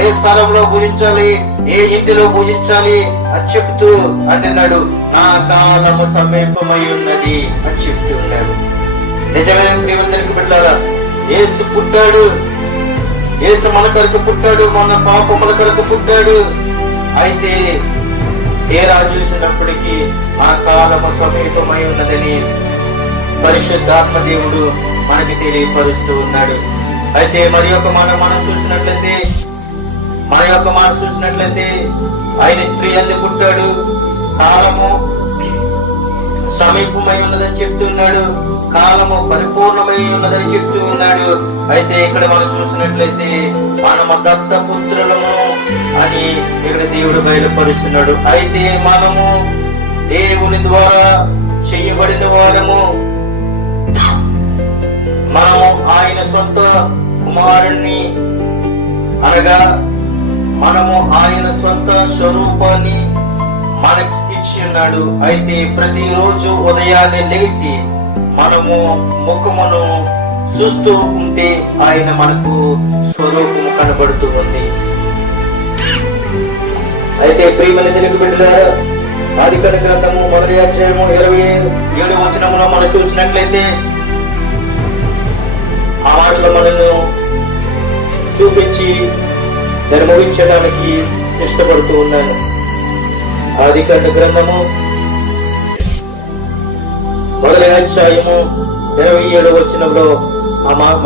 ఏ స్థలంలో పూజించాలి, ఏ ఇంటిలో పూజించాలి అని చెప్తూ అంటున్నాడు, నా కాలము సమీపమై ఉన్నది అని చెప్తూ ఉన్నాడు. నిజమైన ప్రియమైన బిడ్డలారా, యేసు పుట్టాడు, యేసు మన కొరకు పుట్టాడు, మన పాపముల కొరకు పుట్టాడు. అయితే ఏరా చూసినప్పటికీ ఆ కాలము సమీపమై ఉన్నదని పరిశుద్ధాత్మ దేవుడు మనకి తెలియపరుస్తూ ఉన్నాడు. అయితే మరి ఒక మాట మనం చూసినట్లయితే ఆయన స్త్రీ ఎందుకు పుట్టాడు, కాలము సమీపమై ఉన్నదని చెప్తున్నాడు, కాలము పరిపూర్ణమై ఉన్నదని చెప్తూ ఉన్నాడు. అయితే ఇక్కడ మనం చూసినట్లయితే మనము దత్తపుత్రులము అని ఇక్కడ దేవుడు బయలుపరుస్తున్నాడు. అయితే మనము దేవుని ద్వారా చేయబడిన వారము, మనము ఆయన సొంత కుమారుణ్ణి అనగా మనము ఆయన సొంత స్వరూపాన్ని మనకి ఇచ్చి ఉన్నాడు. అయితే ప్రతిరోజు ఉదయాన్నే లేచి మనము ముఖమును చూస్తూ ఉంటే ఆయన మనకు స్వరూపము కనబడుతూ ఉంది. అయితే ప్రియమైన దేవుని బిడ్డలారా, ఆదికాండ గ్రంథము 1వ అధ్యాయము 27వ వచనములో మనం చూసినట్లయితే ఆ మాటలు మనను చూపించి నేను ముగించడానికి ఇష్టపడుతూ ఉన్నాను. ఆదికాండ గ్రంథము 1వ అధ్యాయము 27వ వచనంలో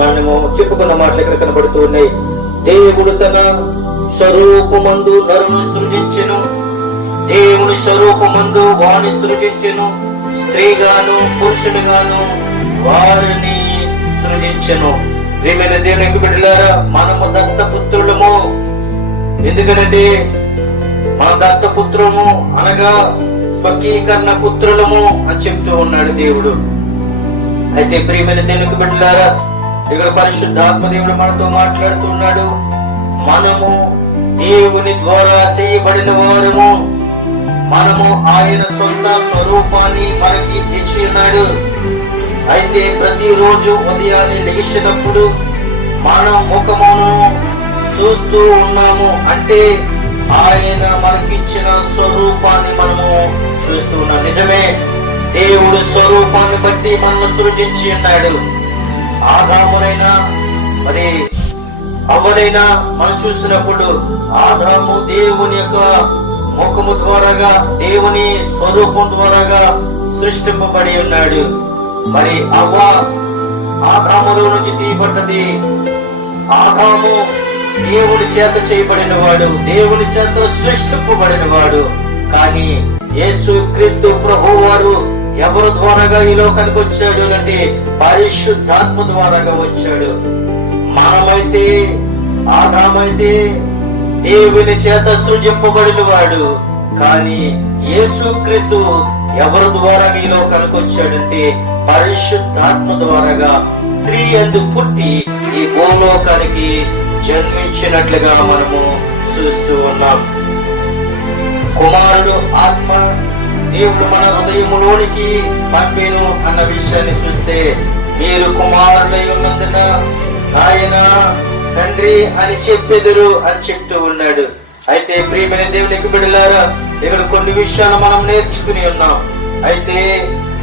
మనము చెప్పుకున్న మాటలు ఇక్కడ కనబడుతూ ఉన్నాయి. దేవుడు తన స్వరూపమందు నరును సృజించెను, దేవుని స్వరూపమందు వాణి సృజించెను, స్త్రీగాను పురుషుడుగాను వారిని సృజించెను. ప్రియమైన దేవునికి బిడ్డలారా, మనము దత్తపుత్రులము. ఎందుకంటే మన దత్తపుత్రము అనగా స్వకీకరణ పుత్రులము అని చెప్తూ ఉన్నాడు దేవుడు. అయితే ప్రియమైన దేవునికి బిడ్డలారా, ఇక్కడ పరిశుద్ధాత్మ దేవుడు మనతో మాట్లాడుతున్నాడు. మనము దేవుని ద్వారా చేయబడిన వారము, మనము ఆయన సొంత స్వరూపాన్ని మనకి ఇచ్చి ఉన్నాడు. అయితే ప్రతిరోజు ఉదయాన్నే లేచినప్పుడు మనం ముఖమును చూస్తూ ఉన్నాము అంటే ఆయన మనకిచ్చిన స్వరూపాన్ని మనము చూస్తూ ఉన్నాం. నిజమే, దేవుడు స్వరూపాన్ని బట్టి మనల్ని సృజించి ఉన్నాడు. ఆదామునైనా మరి అవ్వనైనా మనం చూసినప్పుడు ఆదాము దేవుని యొక్క ముఖము ద్వారాగా, దేవుని స్వరూపం ద్వారాగా సృష్టింపబడి ఉన్నాడు. మరి అవ్వ ఆదాములో నుంచి తీయబడ్డది. ఆదాము దేవుని చేత చేయబడిన వాడు, దేవుని చేత సృష్టింపబడిన వాడు. కానీ యేసు క్రీస్తు ప్రభువు వారు ఎవరి ద్వారాగా ఈ లోకానికి వచ్చాడు అంటే పరిశుద్ధాత్మ ద్వారాగా వచ్చాడు. మనమైతే ఆదామైతే దేవుని చేత సృజింపబడిన వాడు. కానీ యేసు క్రీస్తు ఎవరి ద్వారా ఈ లోకానికి వచ్చాడంటే పరిశుద్ధాత్మ ద్వారాగా స్త్రీ యందు పుట్టి ఈ భూలోకానికి జన్మించినట్లుగా మనము చూస్తూ ఉన్నాం. కుమారుడు ఆత్మ దేవుడు మన హృదయములోనికి పంపేను అన్న విషయాన్ని చూస్తే, మీరు కుమారులై ఉన్నందున ఆయన తండ్రి అని చెప్పెదరు అని చెప్తూ ఉన్నాడు. అయితే ప్రియమైన దేవునికి బిడ్డలారా, ఇక్కడ కొన్ని విషయాలు మనం నేర్చుకుని ఉన్నాం. అయితే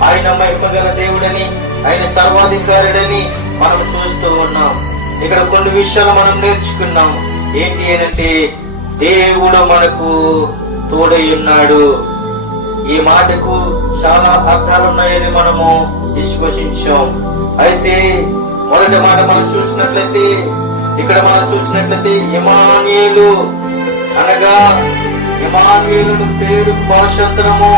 ఆయన మహిమగల దేవుడని, ఆయన సర్వాధికారుడని మనం చూస్తూ ఉన్నాం. ఇక్కడ కొన్ని విషయాలు మనం నేర్చుకున్నాం. ఏంటి అనంటే దేవుడు మనకు తోడై ఉన్నాడు. ఈ మాటకు చాలా అర్థాలు ఉన్నాయని మనము విశ్వసించాం. అయితే మొదటి మాట మనం చూసినట్లయితే, ఇక్కడ మనం చూసినట్లయితే ఇమానుయేలు అనగా ఇమానుయేలు పేరు భాషాంతరము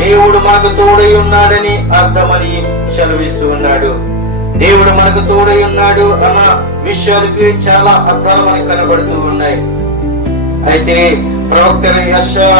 దేవుడు మనకు తోడై ఉన్నాడని అర్థమని సెలవిస్తూ ఉన్నాడు. దేవుడు మనకు తోడై ఉన్నాడు అన్న విషయాలకి చాలా అర్థాలు మనకు కనబడుతూ ఉన్నాయి. అయితే ప్రవక్త యెషయా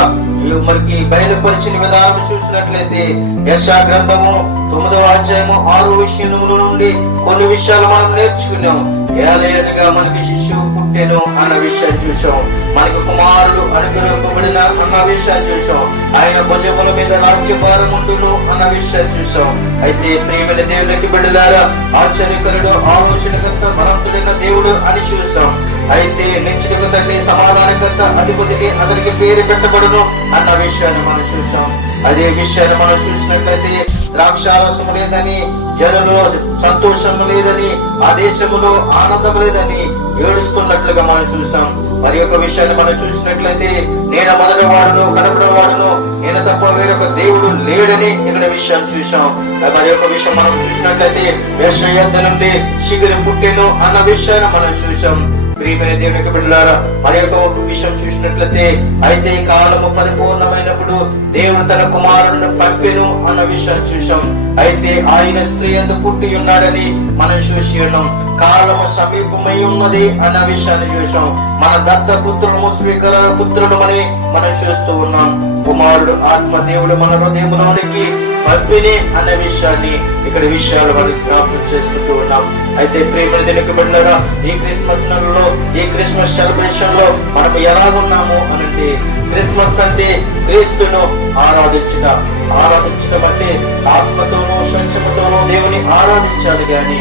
మనకి బయలుపరిచిన విధానం చూసినట్లయితే యెషయా గ్రంథము 9వ అధ్యాయము 6వ వచనముల నుండి కొన్ని విషయాలు మనం నేర్చుకున్నాం. ఏలయనగా మనకి శిశువు పుట్టెను అన్న విషయాన్ని చూసాం. మనకు కుమారుడు అనుగ్రహింపబడిన అన్న విషయాన్ని చూసాం. ఆయన భుజముల మీద రాజ్యభారం ఉండును అన్న విషయాన్ని చూసాం. అయితే ప్రియమైన దేవునికి బిడ్డలారా, ఆశ్చర్యకరుడు, ఆలోచనకర్త, బలవంతుడైన దేవుడు అని చూసాం. అయితే నిత్యుడికి తండ్రి, సమాధానకర్త, అధిపతికి అతనికి పేరు పెట్టబడును అన్న విషయాన్ని మనం చూసాం. అదే విషయాన్ని మనం చూసినట్లయితే ద్రాక్షారసము లేదని, జనులో సంతోషము లేదని, ఆ దేశములో ఆనందం లేదని ఏడుస్తున్నట్లుగా మనం చూసాం. మరి యొక్క విషయాన్ని మనం చూసినట్లయితే నేను మొదటి వాడును, కనపడిన వాడును, నేను తప్ప వేరొక దేవుడు లేడని ఇక్కడ విషయాన్ని చూసాం. మరి యొక్క విషయం మనం చూసినట్లయితే యెషయా నుండి శిబిరం పుట్టెను అన్న విషయాన్ని మనం చూసాం. ప్రియమైన దేవునికి బిడ్డలారా, మరి యొక్క విషయం చూసినట్లయితే అయితే ఈ కాలము పరిపూర్ణమైనప్పుడు దేవుడు తన కుమారుడిని పంపెను అన్న విషయాన్ని చూసాం. అయితే ఆయన స్త్రీ యందు పుట్టి ఉన్నాడని మనం చూసి ఉన్నాం. కాలము సమీపమై ఉన్నది అన్న విషయాన్ని చూసాం. మన దత్త పుత్రులము, స్వీకరణ పుత్రులమని మనం చూస్తూ ఉన్నాం. కుమారుడు ఆత్మ దేవుడు మన హృదయంలోనికి పంపిణీ అన్న విషయాన్ని ఇక్కడ విషయాలు మనం జ్ఞాపకం చేసుకుంటూ ఉన్నాం. అయితే ప్రేమ దీనికి బిడ్డలారా, ఈ క్రిస్మస్ నెలలో, ఈ క్రిస్మస్ సెలబ్రేషన్ లో మనం ఎలాగున్నాము అనంటే, క్రిస్మస్ అంటే క్రీస్తును ఆరాధించడం అంటే ఆత్మతోనూ సత్యముతోనూ దేవుని ఆరాధించాలి గాని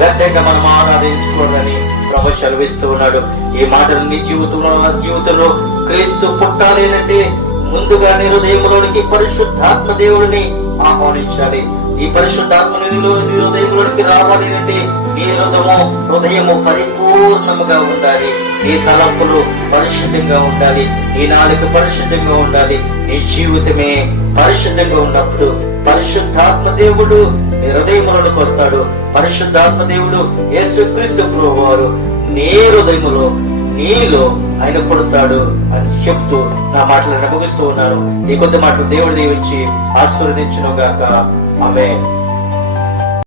వ్యర్థంగా మనం ఆరాధించుకోవాలని ప్రభు సెలవిస్తూ ఉన్నాడు. ఈ మాటలు నీ జీవితంలో క్రీస్తు పుట్టాలి అంటే ముందుగా నీ హృదయంలోనికి పరిశుద్ధాత్మ దేవుడిని ఆహ్వానించాలి. ఈ పరిశుద్ధాత్మ నీ హృదయంలోనికి రావాలి అంటే నీ హృదయము పరిపూర్ణముగా ఉండాలి. నీ తలంపులు పరిశుద్ధంగా ఉండాలి. నీ నాలుక పరిశుద్ధంగా ఉండాలి. నీ జీవితమే పరిశుద్ధంగా ఉన్నప్పుడు పరిశుద్ధాత్మ దేవుడు నీ హృదయములకు వస్తాడు. పరిశుద్ధాత్మ దేవుడు యేసుక్రీస్తు ప్రభువారు నీ హృదయములో నీలో ఆయన కొడతాడు అని చెప్తూ నా మాటలు ముగిస్తూ ఉన్నాను. ఈ కొద్ది మాటలు దేవుడు దీవించి ఆశీర్వదించును గాక. ఆమేన్.